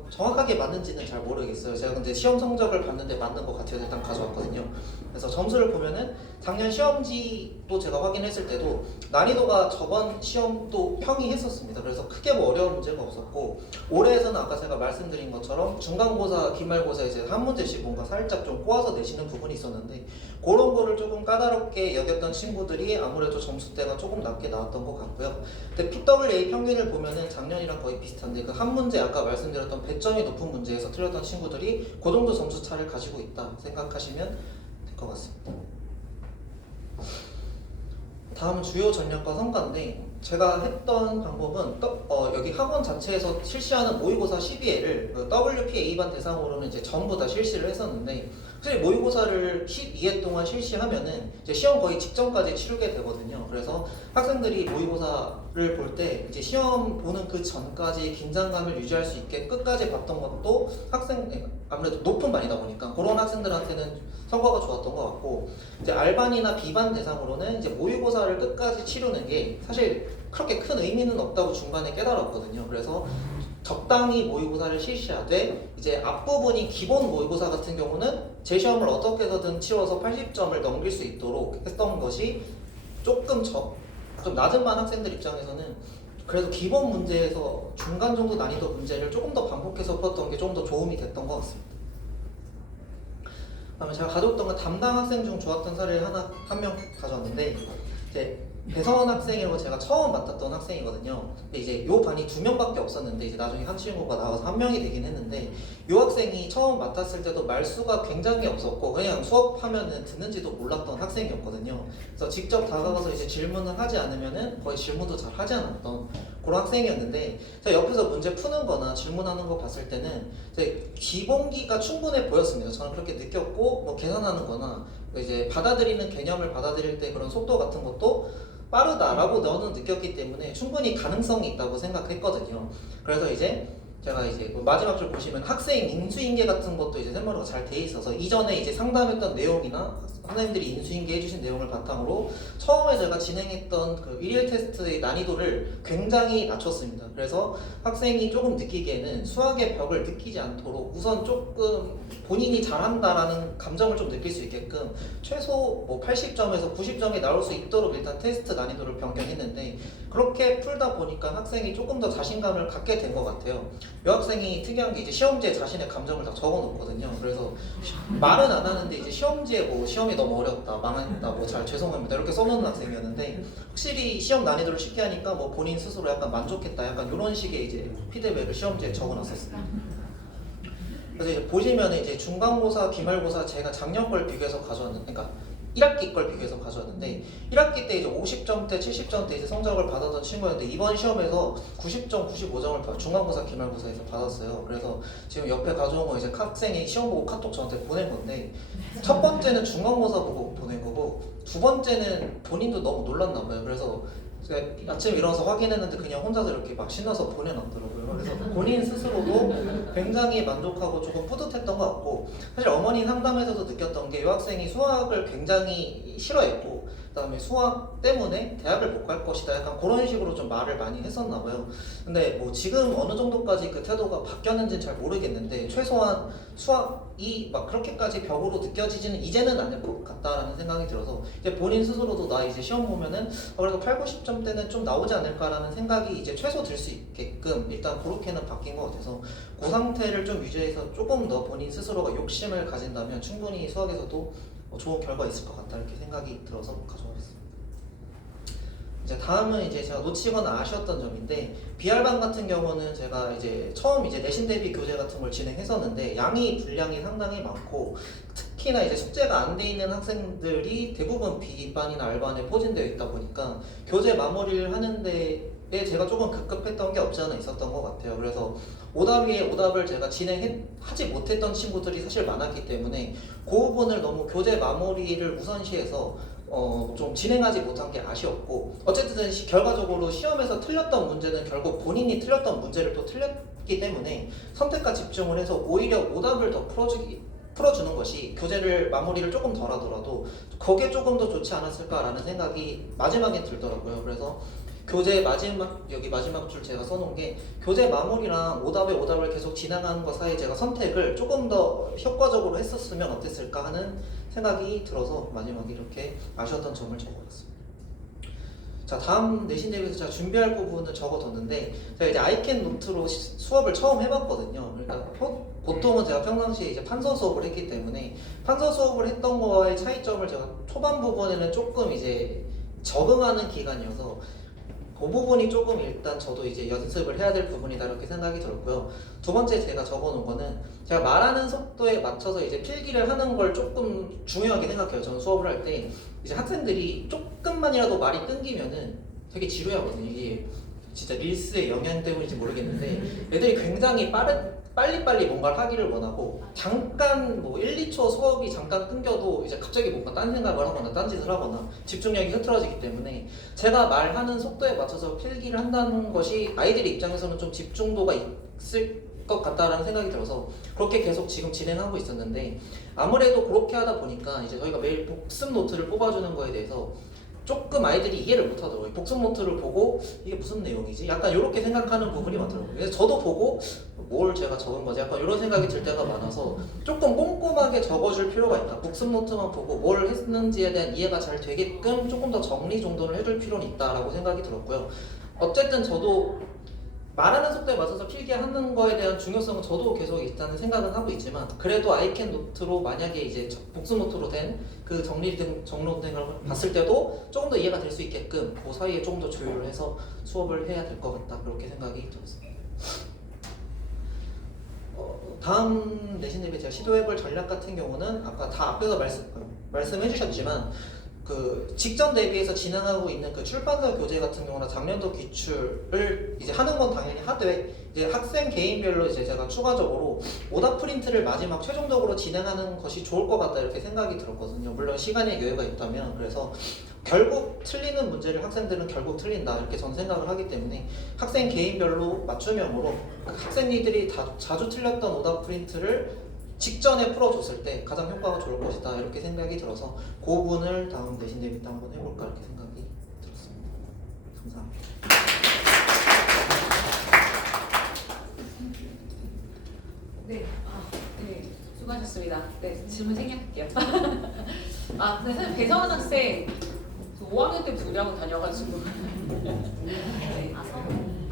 정확하게 맞는지는 잘 모르겠어요. 제가 근데 시험 성적을 봤는데 맞는 것 같아서 일단 가져왔거든요. 그래서 점수를 보면은 작년 시험지도 제가 확인했을 때도 난이도가 저번 시험도 평이 했었습니다. 그래서 크게 뭐 어려운 문제가 없었고 올해에서는 아까 제가 말씀드린 것처럼 중간고사, 기말고사 이제 한 문제씩 뭔가 살짝 좀 꼬아서 내시는 부분이 있었는데 그런 거를 조금 까다롭게 여겼던 친구들이 아무래도 점수대가 조금 낮게 나왔던 것 같고요. 근데 PWA 평균을 보면은 작년이랑 거의 비슷한데 그 한 문제 아까 말씀드렸던 배점이 높은 문제에서 틀렸던 친구들이 그 정도 점수 차를 가지고 있다 생각하시면 될 것 같습니다. 다음은 주요 전략과 성과인데 제가 했던 방법은 여기 학원 자체에서 실시하는 모의고사 12회를 WPA반 대상으로는 이제 전부 다 실시를 했었는데 사실 모의고사를 12회 동안 실시하면은 이제 시험 거의 직전까지 치르게 되거든요. 그래서 학생들이 모의고사를 볼 때 이제 시험 보는 그 전까지 긴장감을 유지할 수 있게 끝까지 봤던 것도 아무래도 높은 반이다 보니까 그런 학생들한테는 성과가 좋았던 것 같고 이제 R반이나 B반 대상으로는 이제 모의고사를 끝까지 치르는 게 사실 그렇게 큰 의미는 없다고 중간에 깨달았거든요. 그래서 적당히 모의고사를 실시하되 이제 앞부분이 기본 모의고사 같은 경우는 제 시험을 어떻게 해서든 치워서 80점을 넘길 수 있도록 했던 것이 조금 좀 낮은 반 학생들 입장에서는 그래도 기본 문제에서 중간 정도 난이도 문제를 조금 더 반복해서 풀었던 게 좀 더 도움이 됐던 것 같습니다. 그다음에 제가 가져왔던 건 담당 학생 중 좋았던 사례를 한 명 가져왔는데 이제 배서원 학생이라고 제가 처음 맡았던 학생이거든요. 근데 이제 요 반이 2명밖에 없었는데 이제 나중에 한 친구가 나와서 1명이 되긴 했는데 요 학생이 처음 맡았을 때도 말수가 굉장히 없었고 그냥 수업하면은 듣는지도 몰랐던 학생이었거든요. 그래서 직접 다가가서 이제 질문을 하지 않으면은 거의 질문도 잘 하지 않았던 그런 학생이었는데 제가 옆에서 문제 푸는 거나 질문하는 거 봤을 때는 이제 기본기가 충분해 보였습니다. 저는 그렇게 느꼈고 뭐 계산하는 거나 이제 받아들이는 개념을 받아들일 때 그런 속도 같은 것도 빠르다라고 저는 느꼈기 때문에 충분히 가능성이 있다고 생각했거든요. 그래서 이제 제가 이제 마지막 줄 보시면 학생 인수인계 같은 것도 이제 샘머리가 잘 돼 있어서 이전에 이제 상담했던 내용이나 선생님들이 인수인계 해주신 내용을 바탕으로 처음에 제가 진행했던 그 일일 테스트의 난이도를 굉장히 낮췄습니다. 그래서 학생이 조금 느끼기에는 수학의 벽을 느끼지 않도록 우선 조금 본인이 잘한다라는 감정을 좀 느낄 수 있게끔 최소 뭐 80점에서 90점이 나올 수 있도록 일단 테스트 난이도를 변경했는데, 그렇게 풀다 보니까 학생이 조금 더 자신감을 갖게 된 것 같아요. 이 학생이 특이한 게 이제 시험지에 자신의 감정을 다 적어 놓거든요. 그래서 말은 안 하는데 이제 시험지에 뭐 시험이 너무 어렵다, 망했다, 뭐 잘 죄송합니다 이렇게 써놓는 학생이었는데, 확실히 시험 난이도를 쉽게 하니까 뭐 본인 스스로 약간 만족했다, 약간 이런 식의 이제 피드백을 시험지에 적어놨었어요. 그래서 이제 보시면 이제 중간고사, 기말고사 제가 작년 걸 비교해서 가져왔는데, 그러니까 1학기 걸 비교해서 가져왔는데 1학기 때 이제 50점대, 70점대 이제 성적을 받았던 친구였는데 이번 시험에서 90점, 95점을 중간고사, 기말고사에서 받았어요. 그래서 지금 옆에 가져온 거 이제 학생이 시험 보고 카톡 저한테 보낸 건데, 첫 번째는 중간고사 보고 보낸 거고, 두 번째는 본인도 너무 놀랐나 봐요. 그래서 제가 아침에 일어나서 확인했는데 그냥 혼자서 이렇게 막 신나서 보내놨더라고요. 그래서 본인 스스로도 굉장히 만족하고 조금 뿌듯했던 것 같고, 사실 어머니 상담에서도 느꼈던 게 이 학생이 수학을 굉장히 싫어했고, 그다음에 수학 때문에 대학을 못 갈 것이다, 약간 그런 식으로 좀 말을 많이 했었나 봐요. 근데 뭐 지금 어느 정도까지 그 태도가 바뀌었는지는 잘 모르겠는데, 최소한 수학이 막 그렇게까지 벽으로 느껴지지는 이제는 않을 것 같다라는 생각이 들어서, 이제 본인 스스로도 나 이제 시험 보면은 그래도 8, 90점대는 좀 나오지 않을까라는 생각이 이제 최소 들 수 있게끔 일단 그렇게는 바뀐 것 같아서, 그 상태를 좀 유지해서 조금 더 본인 스스로가 욕심을 가진다면 충분히 수학에서도 좋은 결과 있을 것 같다, 이렇게 생각이 들어서 가져왔습니다. 이제 다음은 이제 제가 놓치거나 아쉬웠던 점인데, 비알반 같은 경우는 제가 이제 처음 이제 내신 대비 교재 같은 걸 진행했었는데 양이 분량이 상당히 많고, 특히나 이제 숙제가 안 돼 있는 학생들이 대부분 B반이나 R반에 포진되어 있다 보니까 교재 마무리를 하는데 제가 조금 급급했던 게 없지 않아 있었던 것 같아요. 그래서 오답 위에 오답을 제가 진행하지 못했던 친구들이 사실 많았기 때문에 그 부분을 너무 교재 마무리를 우선시해서 좀 진행하지 못한 게 아쉬웠고, 어쨌든 결과적으로 시험에서 틀렸던 문제는 결국 본인이 틀렸던 문제를 또 틀렸기 때문에 선택과 집중을 해서 오히려 오답을 더 풀어주는 것이 교재를 마무리를 조금 덜 하더라도 그게 조금 더 좋지 않았을까라는 생각이 마지막에 들더라고요. 그래서 교재 여기 마지막 줄 제가 써놓은 게, 교재 마무리랑 오답에 오답을 계속 진행하는 것 사이에 제가 선택을 조금 더 효과적으로 했었으면 어땠을까 하는 생각이 들어서 마지막에 이렇게 아쉬웠던 점을 적어봤습니다. 자, 다음 내신 대비해서 제가 준비할 부분을 적어뒀는데, 제가 이제 아이캔 노트로 수업을 처음 해봤거든요. 그러니까 보통은 제가 평상시에 이제 판서 수업을 했기 때문에 판서 수업을 했던 거와의 차이점을 제가 초반 부분에는 조금 이제 적응하는 기간이어서 그 부분이 조금 일단 저도 이제 연습을 해야 될 부분이다, 이렇게 생각이 들었고요. 두 번째 제가 적어놓은 거는, 제가 말하는 속도에 맞춰서 이제 필기를 하는 걸 조금 중요하게 생각해요. 저는 수업을 할 때 이제 학생들이 조금만이라도 말이 끊기면은 되게 지루하거든요. 이게 진짜 릴스의 영향 때문인지 모르겠는데 애들이 굉장히 빨리빨리 뭔가를 하기를 원하고, 잠깐 뭐 1, 2초 수업이 잠깐 끊겨도 이제 갑자기 뭔가 딴 생각을 하거나 딴 짓을 하거나 집중력이 흐트러지기 때문에 제가 말하는 속도에 맞춰서 필기를 한다는 것이 아이들 입장에서는 좀 집중도가 있을 것 같다라는 생각이 들어서 그렇게 계속 지금 진행하고 있었는데, 아무래도 그렇게 하다 보니까 이제 저희가 매일 복습 노트를 뽑아주는 거에 대해서 조금 아이들이 이해를 못하더라고요. 복습 노트를 보고 이게 무슨 내용이지? 약간 이렇게 생각하는 부분이 많더라고요. 그래서 저도 보고 뭘 제가 적은 거지? 약간 이런 생각이 들 때가 많아서 조금 꼼꼼하게 적어줄 필요가 있다. 복습 노트만 보고 뭘 했는지에 대한 이해가 잘 되게끔 조금 더 정리 정돈을 해줄 필요는 있다라고 생각이 들었고요. 어쨌든 저도 말하는 속도에 맞춰서 필기하는 거에 대한 중요성은 저도 계속 있다는 생각은 하고 있지만, 그래도 아이캔 노트로 만약에 이제 복습 노트로 된 그 정리된 걸 봤을 때도 조금 더 이해가 될 수 있게끔 그 사이에 조금 더 조율을 해서 수업을 해야 될 것 같다, 그렇게 생각이 들었습니다. 다음 내신 대비 제가 시도해볼 전략 같은 경우는 아까 다 앞에서 말씀해 주셨지만, 그 직전 대비해서 진행하고 있는 그 출판사 교재 같은 경우나 작년도 기출을 이제 하는 건 당연히 하되, 이제 학생 개인별로 이제 제가 추가적으로 오답 프린트를 마지막 최종적으로 진행하는 것이 좋을 것 같다, 이렇게 생각이 들었거든요. 물론 시간의 여유가 있다면. 그래서 결국 틀리는 문제를 학생들은 결국 틀린다, 이렇게 저는 생각을 하기 때문에 학생 개인별로 맞춤형으로 학생들이 자주 틀렸던 오답 프린트를 직전에 풀어줬을 때 가장 효과가 좋을 것이다 이렇게 생각이 들어서 그 부분을 다음 내신 대비 때 한번 해볼까 이렇게 생각이 들었습니다. 감사합니다. 네, 네, 수고하셨습니다. 네, 질문 생략할게요. 근데 사실 배성환 학생 5학년 때부터 우리 학원 다녀가지고 네,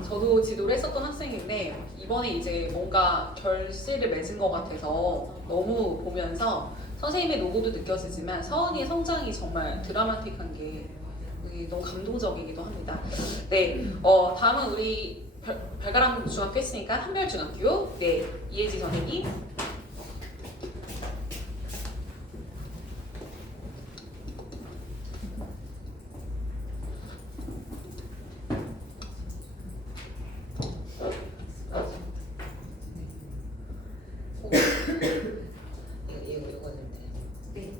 저도 지도를 했었던 학생인데 이번에 이제 뭔가 결실을 맺은 것 같아서 너무 보면서 선생님의 노고도 느껴지지만 서은이의 성장이 정말 드라마틱한 게 너무 감동적이기도 합니다. 네, 다음은 우리 별가람 중학교 했으니까 한별중학교 네 이혜지 선생님. 이거는 네.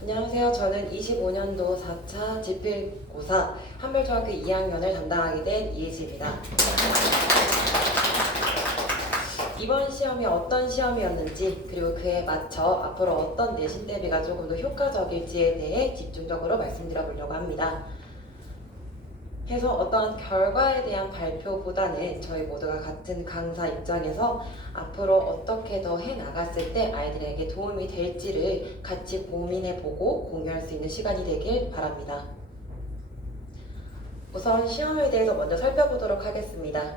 안녕하세요. 저는 25년도 4차 지필고사 한별중학교 2학년을 담당하게 된 이혜지입니다. 이번 시험이 어떤 시험이었는지 그리고 그에 맞춰 앞으로 어떤 내신 대비가 조금 더 효과적일지에 대해 집중적으로 말씀드려 보려고 합니다. 해서 어떤 결과에 대한 발표보다는 저희 모두가 같은 강사 입장에서 앞으로 어떻게 더 해나갔을 때 아이들에게 도움이 될지를 같이 고민해보고 공유할 수 있는 시간이 되길 바랍니다. 우선 시험에 대해서 먼저 살펴보도록 하겠습니다.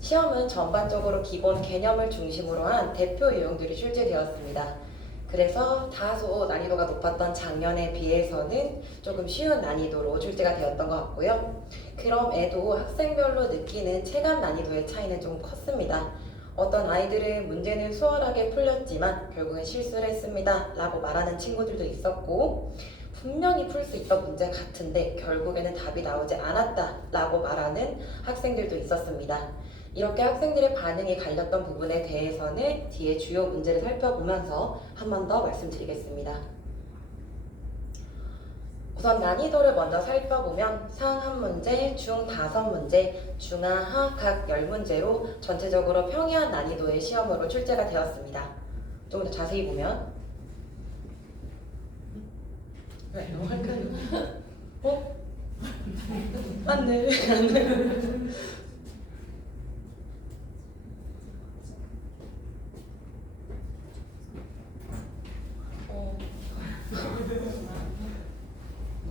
시험은 전반적으로 기본 개념을 중심으로 한 대표 유형들이 출제되었습니다. 그래서 다소 난이도가 높았던 작년에 비해서는 조금 쉬운 난이도로 출제가 되었던 것 같고요. 그럼에도 학생별로 느끼는 체감 난이도의 차이는 좀 컸습니다. 어떤 아이들은 문제는 수월하게 풀렸지만 결국엔 실수를 했습니다 라고 말하는 친구들도 있었고, 분명히 풀 수 있던 문제 같은데 결국에는 답이 나오지 않았다 라고 말하는 학생들도 있었습니다. 이렇게 학생들의 반응이 갈렸던 부분에 대해서는 뒤에 주요 문제를 살펴보면서 한 번 더 말씀드리겠습니다. 우선 난이도를 먼저 살펴보면 상 1문제, 중 5문제, 중하, 하 각 10문제로 전체적으로 평이한 난이도의 시험으로 출제가 되었습니다. 조금 더 자세히 보면 왜? 너무 헷갈려. 안 돼. 안 돼.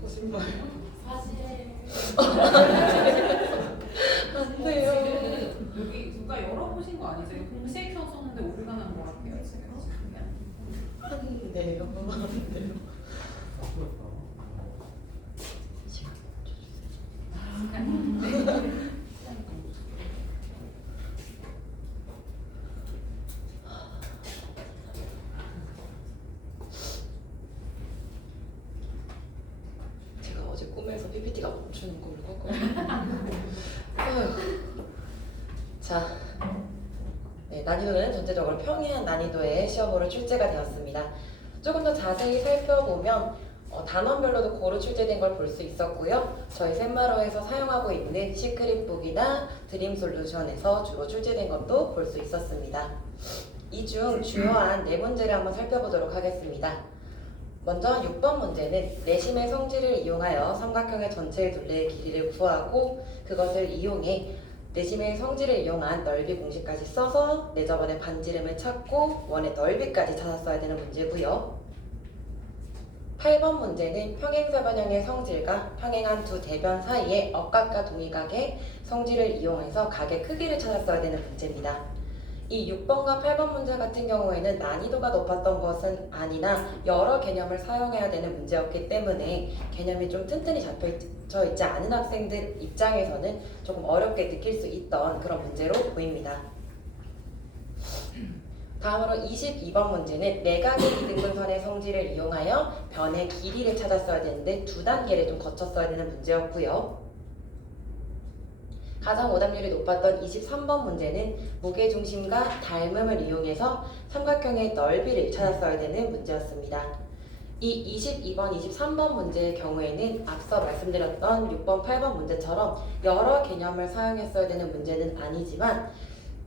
거짓말. 안 돼요. 여기 누가 열어보신 거 아니세요? 공시액션 썼는데 오류가 난 거 같아요 지금. 안 돼요. 안 돼요. 제가 어제 꿈에서 PPT가 멈추는 걸 꿨거든요. 자, 네, 난이도는 전체적으로 평이한 난이도의 시험으로 출제가 되었습니다. 조금 더 자세히 살펴보면 단원별로도 고루 출제된 걸 볼 수 있었고요. 저희 샘마로에서 사용하고 있는 시크릿북이나 드림솔루션에서 주로 출제된 것도 볼 수 있었습니다. 이 중 주요한 4문제를 한번 살펴보도록 하겠습니다. 먼저 6번 문제는 내심의 성질을 이용하여 삼각형의 전체 둘레의 길이를 구하고 그것을 이용해 내심의 성질을 이용한 넓이 공식까지 써서 내저번의 반지름을 찾고 원의 넓이까지 찾았어야 되는 문제고요. 8번 문제는 평행사변형의 성질과 평행한 두 대변 사이의 억각과 동의각의 성질을 이용해서 각의 크기를 찾았어야 되는 문제입니다. 이 6번과 8번 문제 같은 경우에는 난이도가 높았던 것은 아니나 여러 개념을 사용해야 되는 문제였기 때문에 개념이 좀 튼튼히 잡혀져 있지 않은 학생들 입장에서는 조금 어렵게 느낄 수 있던 그런 문제로 보입니다. 다음으로 22번 문제는 내각의 이등분선의 성질을 이용하여 변의 길이를 찾았어야 되는데 2단계를 좀 거쳤어야 되는 문제였고요. 가장 오답률이 높았던 23번 문제는 무게중심과 닮음을 이용해서 삼각형의 넓이를 찾았어야 되는 문제였습니다. 이 22번, 23번 문제의 경우에는 앞서 말씀드렸던 6번, 8번 문제처럼 여러 개념을 사용했어야 되는 문제는 아니지만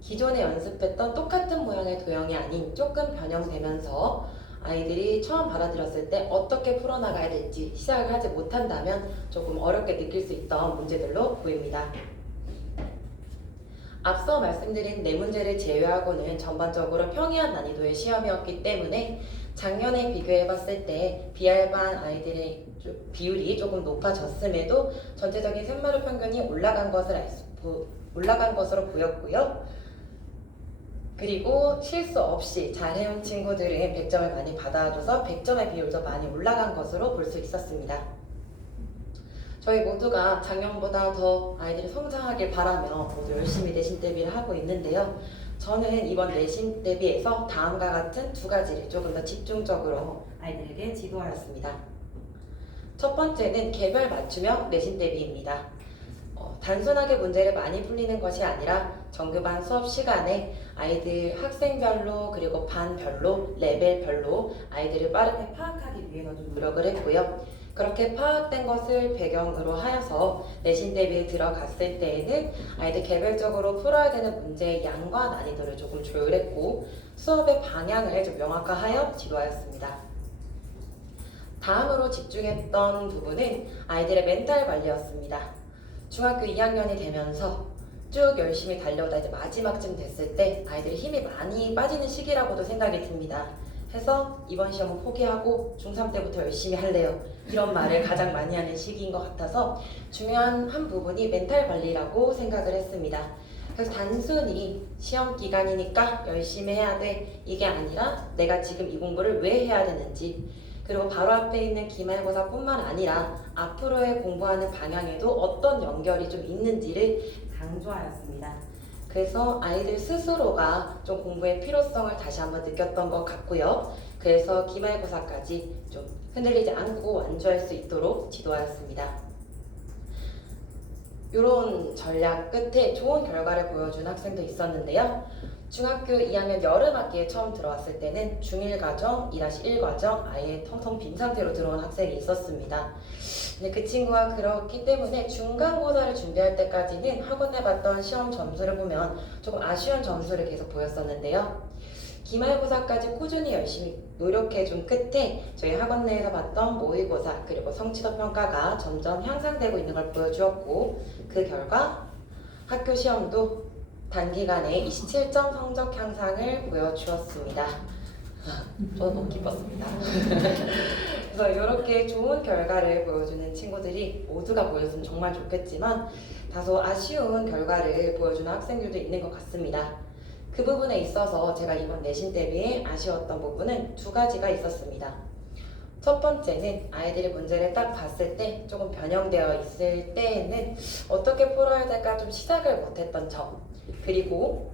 기존에 연습했던 똑같은 모양의 도형이 아닌 조금 변형되면서 아이들이 처음 받아들였을 때 어떻게 풀어나가야 될지 시작을 하지 못한다면 조금 어렵게 느낄 수 있던 문제들로 보입니다. 앞서 말씀드린 4문제를 제외하고는 전반적으로 평이한 난이도의 시험이었기 때문에 작년에 비교해봤을 때 B알반 아이들의 비율이 조금 높아졌음에도 전체적인 샘마루 평균이 올라간 것으로 보였고요. 그리고 실수 없이 잘해온 친구들은 100점을 많이 받아줘서 100점의 비율도 많이 올라간 것으로 볼 수 있었습니다. 저희 모두가 작년보다 더 아이들이 성장하길 바라며 모두 열심히 내신 대비를 하고 있는데요. 저는 이번 내신 대비에서 다음과 같은 2가지를 조금 더 집중적으로 아이들에게 지도하였습니다. 첫 번째는 개별 맞춤형 내신 대비입니다. 단순하게 문제를 많이 풀리는 것이 아니라 정규반 수업 시간에 아이들 학생별로 그리고 반별로 레벨별로 아이들을 빠르게 파악하기 위해서 좀 노력을 했고요. 그렇게 파악된 것을 배경으로 하여서 내신 대비에 들어갔을 때에는 아이들 개별적으로 풀어야 되는 문제의 양과 난이도를 조금 조율했고 수업의 방향을 좀 명확화하여 지도하였습니다. 다음으로 집중했던 부분은 아이들의 멘탈 관리였습니다. 중학교 2학년이 되면서 쭉 열심히 달려오다 이제 마지막쯤 됐을 때 아이들이 힘이 많이 빠지는 시기라고도 생각이 듭니다. 해서 이번 시험은 포기하고 중3 때부터 열심히 할래요. 이런 말을 가장 많이 하는 시기인 것 같아서 중요한 한 부분이 멘탈 관리라고 생각을 했습니다. 그래서 단순히 시험 기간이니까 열심히 해야 돼 이게 아니라 내가 지금 이 공부를 왜 해야 되는지 그리고 바로 앞에 있는 기말고사뿐만 아니라 앞으로의 공부하는 방향에도 어떤 연결이 좀 있는지를 강조하였습니다. 그래서 아이들 스스로가 좀 공부의 필요성을 다시 한번 느꼈던 것 같고요. 그래서 기말고사까지 좀 흔들리지 않고 완주할 수 있도록 지도하였습니다. 이런 전략 끝에 좋은 결과를 보여준 학생도 있었는데요. 중학교 2학년 여름 학기에 처음 들어왔을 때는 중1 과정, 2-1 과정 아예 텅텅 빈 상태로 들어온 학생이 있었습니다. 근데 그 친구가 그렇기 때문에 중간고사를 준비할 때까지는 학원 내봤던 시험 점수를 보면 조금 아쉬운 점수를 계속 보였었는데요. 기말고사까지 꾸준히 열심히 노력해준 끝에 저희 학원 내에서 봤던 모의고사 그리고 성취도 평가가 점점 향상되고 있는 걸 보여주었고 그 결과 학교 시험도 단기간에 27점 성적 향상을 보여주었습니다. 저도 너무 기뻤습니다. 그래서 이렇게 좋은 결과를 보여주는 친구들이 모두가 보였으면 정말 좋겠지만 다소 아쉬운 결과를 보여주는 학생들도 있는 것 같습니다. 그 부분에 있어서 제가 이번 내신 대비에 아쉬웠던 부분은 2가지가 있었습니다. 첫 번째는 아이들이 문제를 딱 봤을 때 조금 변형되어 있을 때에는 어떻게 풀어야 될까 좀 시작을 못했던 점 그리고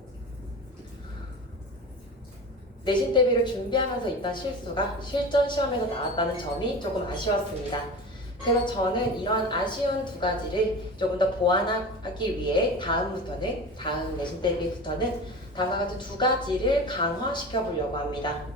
내신 대비를 준비하면서 있던 실수가 실전 시험에서 나왔다는 점이 조금 아쉬웠습니다. 그래서 저는 이런 아쉬운 2가지를 조금 더 보완하기 위해 다음 내신 대비부터는 다음과 같은 2가지를 강화시켜 보려고 합니다.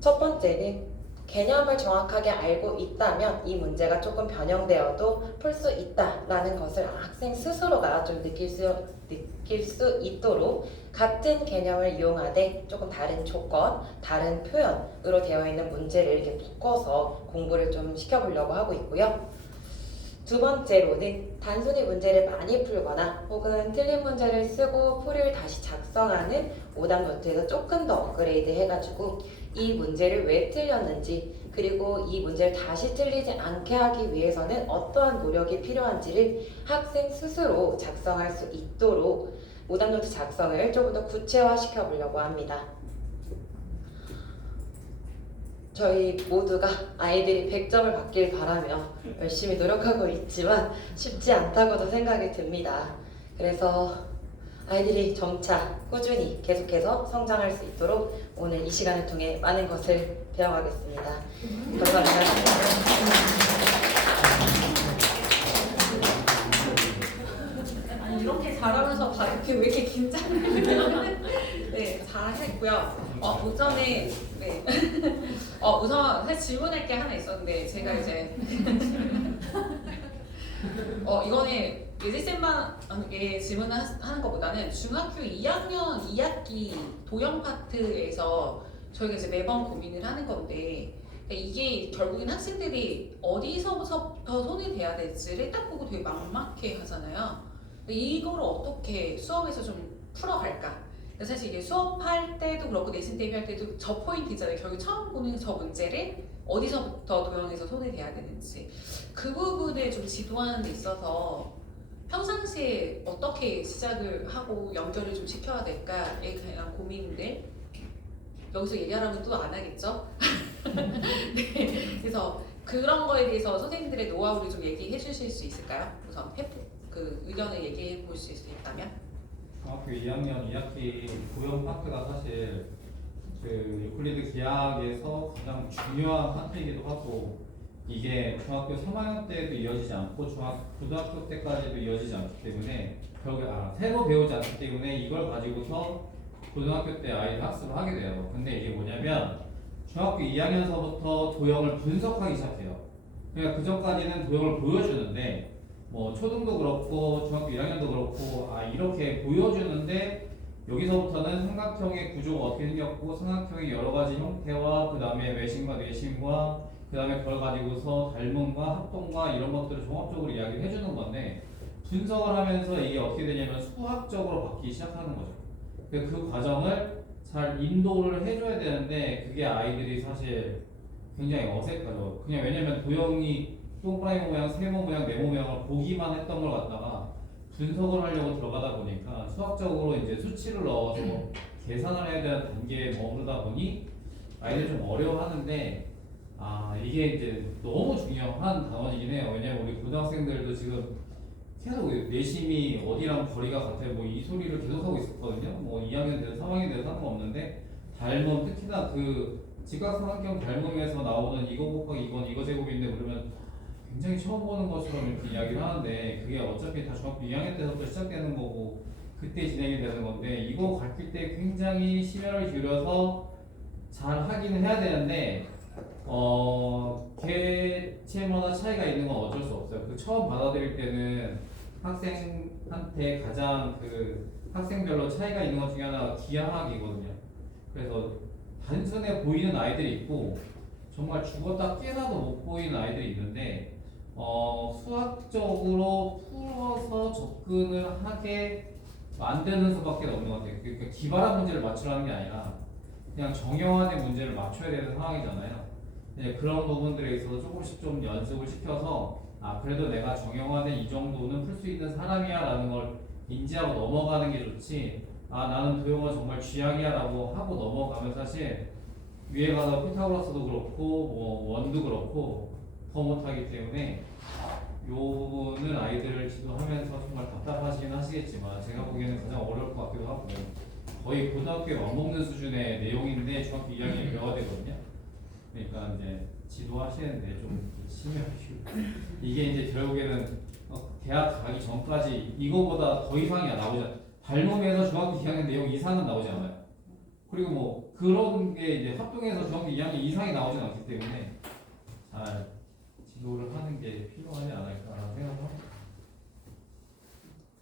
첫 번째는 개념을 정확하게 알고 있다면 이 문제가 조금 변형되어도 풀 수 있다라는 것을 학생 스스로가 좀 느낄 수 있도록 같은 개념을 이용하되 조금 다른 조건, 다른 표현으로 되어 있는 문제를 이렇게 묶어서 공부를 좀 시켜보려고 하고 있고요. 2번째로는 단순히 문제를 많이 풀거나 혹은 틀린 문제를 쓰고 풀이를 다시 작성하는 오답 노트에서 조금 더 업그레이드 해가지고 이 문제를 왜 틀렸는지 그리고 이 문제를 다시 틀리지 않게 하기 위해서는 어떠한 노력이 필요한지를 학생 스스로 작성할 수 있도록 오답노트 작성을 조금 더 구체화시켜 보려고 합니다. 저희 모두가 아이들이 100점을 받길 바라며 열심히 노력하고 있지만 쉽지 않다고도 생각이 듭니다. 그래서 아이들이 점차 꾸준히 계속해서 성장할 수 있도록 오늘 이 시간을 통해 많은 것을 배워가겠습니다. 감사합니다. 아니 이렇게 잘하면서 이렇게 왜 이렇게 긴장을 네, 잘했고요. 오전에 네. 우선 사실 질문할 게 하나 있었는데 제가 이제 이거는 예지쌤만에 질문을 하는 것보다는 중학교 2학년 2학기 도형 파트에서 저희가 이제 매번 고민을 하는 건데 이게 결국엔 학생들이 어디서부터 손이 대야 될지를 딱 보고 되게 막막해 하잖아요. 이걸 어떻게 수업에서 좀 풀어갈까? 사실 이게 수업할 때도 그렇고 내신 대비할 때도 저 포인트잖아요. 결국 처음 보는 저 문제를 어디서부터 도형에서 손을 대야 되는지 그 부분을 좀 지도하는 데 있어서 평상시에 어떻게 시작을 하고 연결을 좀 시켜야 될까에 대한 고민들 여기서 얘기하라면 또 안 하겠죠? 네, 그래서 그런 거에 대해서 선생님들의 노하우를 좀 얘기해 주실 수 있을까요? 우선 그 의견을 얘기해 볼 수 있다면? 중학교 2학년 2학기 도형 파트가 사실 그 유클리드 기하학에서 가장 중요한 파트이기도 하고 이게 중학교 3학년 때도 이어지지 않고 고등학교 때까지도 이어지지 않기 때문에 결국에 새로 배우지 않기 때문에 이걸 가지고서 고등학교 때 아이들 학습을 하게 돼요. 근데 이게 뭐냐면 중학교 2학년서부터 도형을 분석하기 시작해요. 그러니까 그 전까지는 도형을 보여주는데 뭐 초등도 그렇고 중학교 1학년도 그렇고 이렇게 보여주는데 여기서부터는 삼각형의 구조가 어떻게 생겼고 삼각형의 여러 가지 형태와 그 다음에 외심과 내심과 그 다음에 그걸 가지고서 닮음과 합동과 이런 것들을 종합적으로 이야기를 해주는 건데 분석을 하면서 이게 어떻게 되냐면 수학적으로 바뀌기 시작하는 거죠. 그 과정을 잘 인도를 해줘야 되는데 그게 아이들이 사실 굉장히 어색하죠. 그냥 왜냐면 도형이 동그라미 모양, 세모 모양, 네모 모양을 보기만 했던 걸 갖다가 분석을 하려고 들어가다 보니까 수학적으로 이제 수치를 넣어서 계산을 해야 되는 단계에 머무르다 보니 아이들이 좀 어려워하는데 이게 이제 너무 중요한 단원이긴 해요. 왜냐면 우리 고등학생들도 지금 계속 내심이 어디랑 거리가 같아요. 뭐 이 소리를 계속 하고 있었거든요. 뭐 2학년 되든 3학년 되든 상관없는데 닮음 특히나 그 직각삼각형 닮음에서 나오는 이거 곱하기 이거 제곱인데 그러면 굉장히 처음 보는 것처럼 이렇게 이야기를 하는데 그게 어차피 다 중학교 2학년 때부터 시작되는 거고 그때 진행이 되는 건데 이거 가르칠 때 굉장히 심혈을 기울여서 잘 하기는 해야 되는데 개체마다 차이가 있는 건 어쩔 수 없어요. 그 처음 받아들일 때는 학생한테 가장 그 학생별로 차이가 있는 것 중에 하나가 기하학이거든요. 그래서 단순해 보이는 아이들이 있고 정말 죽었다 깨나도 못 보이는 아이들이 있는데 수학적으로 풀어서 접근을 하게 만드는 수밖에 없는 것 같아요. 그러니까 기발한 문제를 맞추라는 게 아니라 그냥 정형화된 문제를 맞춰야 되는 상황이잖아요. 그런 부분들에 있어서 조금씩 좀 연습을 시켜서 그래도 내가 정형화된 이 정도는 풀 수 있는 사람이야 라는 걸 인지하고 넘어가는 게 좋지 나는 도형은 정말 쥐약이야 라고 하고 넘어가면 사실 위에 가서 피타고라스도 그렇고 뭐 원도 그렇고 더 못하기 때문에 요는 아이들을 지도하면서 정말 답답하시긴 하시겠지만 제가 보기에는 가장 어려울 것 같기도 하고 거의 고등학교에 맞먹는 수준의 내용인데 중학교 2학년이 배워야 되거든요. 그러니까 이제 지도하시는데 좀 심혈을 이게 이제 결국에는 대학 가기 전까지 이거보다 더 이상이 나오잖아요. 닮음에서 중학교 2학년 내용 이상은 나오지 않아요. 그리고 뭐 그런 게 이제 합동해서 중학교 2학년 이상이 나오진 않기 때문에 잘 지도를 하는 게 필요하지 않을까라는 생각을 합니다.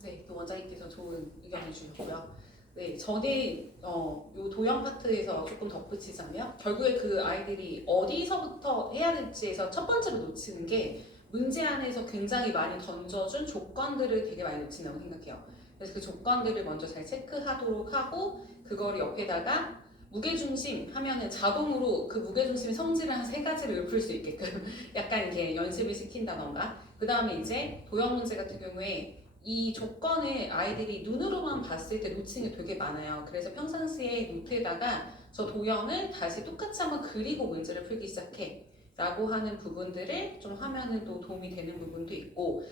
네, 또 원장님께서 좋은 의견을 주셨고요. 네, 저는 요 도형 파트에서 조금 덧붙이자면 결국에 그 아이들이 어디서부터 해야 될지에서 첫 번째로 놓치는 게 문제 안에서 굉장히 많이 던져준 조건들을 되게 많이 놓친다고 생각해요. 그래서 그 조건들을 먼저 잘 체크하도록 하고 그걸 옆에다가 무게중심 하면은 자동으로 그 무게중심의 성질을 한 3가지를 읊을 수 있게끔 약간 이렇게 연습을 시킨다던가 그 다음에 이제 도형 문제 같은 경우에 이 조건을 아이들이 눈으로만 봤을 때 놓치는 게 되게 많아요. 그래서 평상시에 노트에다가 저 도형을 다시 똑같이 한번 그리고 문제를 풀기 시작해 라고 하는 부분들을 좀 하면은 또 도움이 되는 부분도 있고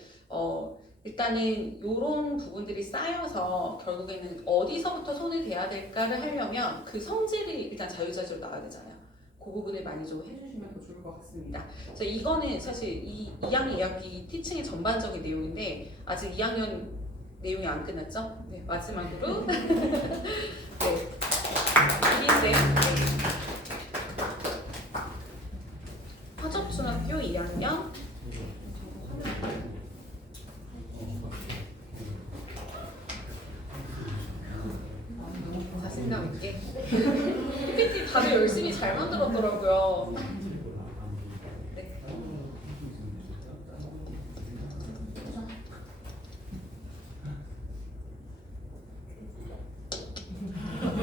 일단은 이런 부분들이 쌓여서 결국에는 어디서부터 손을 대야 될까를 하려면 그 성질이 일단 자유자재로 나와야 되잖아요. 그 부분을 많이 좀 해주시면 더 좋을 것 같습니다. 그래서 이거는 사실 2학년 2학기 티칭의 전반적인 내용인데 아직 2학년 내용이 안 끝났죠? 네, 마지막으로 네, 이인쌤 화덕중학교 2학년 자신감 있게 PPT 다들 열심히 잘 만들었더라고요. 네.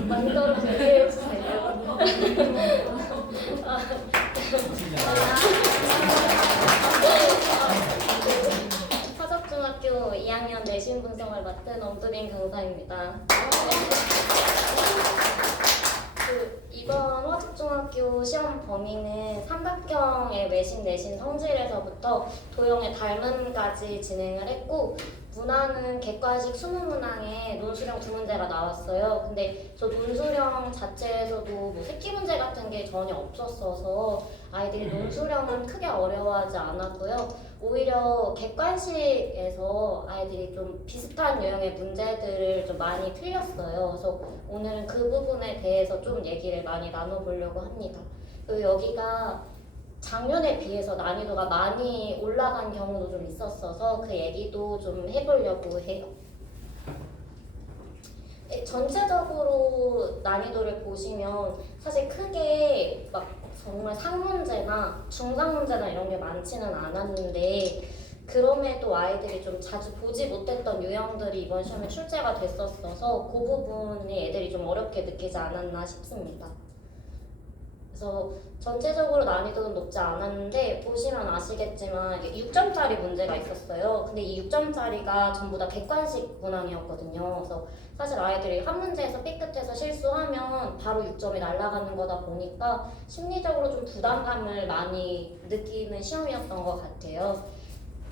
만들어 준비해 주세요. 화덕중학교 2학년 내신 분석을 맡은 엄두빈 강사입니다. 이번 화덕중학교 시험 범위는 삼각형의 외신 내신 성질에서부터 도형의 닮음까지 진행을 했고, 문항은 객관식 20문항에 논술형 2문제가 나왔어요. 근데 저 논술형 자체에서도 뭐 새끼 문제 같은 게 전혀 없었어서 아이들이 논술형은 크게 어려워하지 않았고요. 오히려 객관식에서 아이들이 좀 비슷한 유형의 문제들을 좀 많이 틀렸어요. 그래서 오늘은 그 부분에 대해서 좀 얘기를 많이 나눠보려고 합니다. 그리고 여기가 작년에 비해서 난이도가 많이 올라간 경우도 좀 있었어서 그 얘기도 좀 해보려고 해요. 전체적으로 난이도를 보시면 사실 크게 막 정말 상문제나 중상문제나 이런 게 많지는 않았는데, 그럼에도 아이들이 좀 자주 보지 못했던 유형들이 이번 시험에 출제가 됐었어서 그 부분이 애들이 좀 어렵게 느끼지 않았나 싶습니다. 그래서 전체적으로 난이도는 높지 않았는데 보시면 아시겠지만 6점짜리 문제가 있었어요. 근데 이 6점짜리가 전부 다 객관식 문항이었거든요. 그래서 사실 아이들이 한 문제에서 삐끗해서 실수하면 바로 6점이 날아가는 거다 보니까 심리적으로 좀 부담감을 많이 느끼는 시험이었던 것 같아요.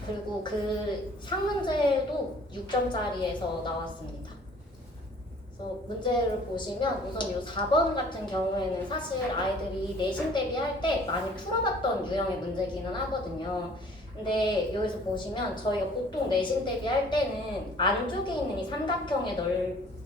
그리고 그 상문제도 6점짜리에서 나왔습니다. 그래서 문제를 보시면 우선 이 4번 같은 경우에는 사실 아이들이 내신 대비할 때 많이 풀어봤던 유형의 문제기는 하거든요. 근데 여기서 보시면 저희가 보통 내신 대비할 때는 안쪽에 있는 이 삼각형의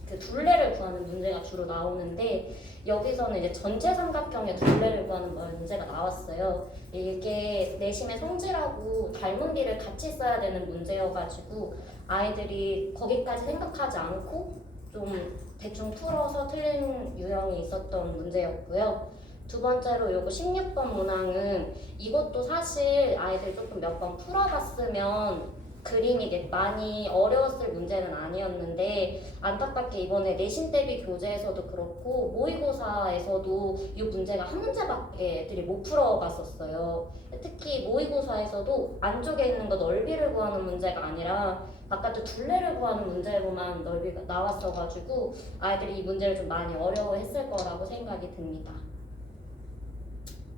그 둘레를 구하는 문제가 주로 나오는데, 여기서는 이제 전체 삼각형의 둘레를 구하는 문제가 나왔어요. 이게 내심의 성질하고 닮은비를 같이 써야 되는 문제여가지고 아이들이 거기까지 생각하지 않고 좀 대충 풀어서 틀린 유형이 있었던 문제였고요. 두 번째로 요거 16번 문항은 이것도 사실 아이들 조금 몇 번 풀어봤으면 그림이 많이 어려웠을 문제는 아니었는데, 안타깝게 이번에 내신 대비 교재에서도 그렇고 모의고사에서도 이 문제가 한 문제밖에 애들이 못 풀어봤었어요. 특히 모의고사에서도 안쪽에 있는 거 넓이를 구하는 문제가 아니라 바깥에 둘레를 구하는 문제로만 넓이가 나왔어가지고 아이들이 이 문제를 좀 많이 어려워했을 거라고 생각이 듭니다.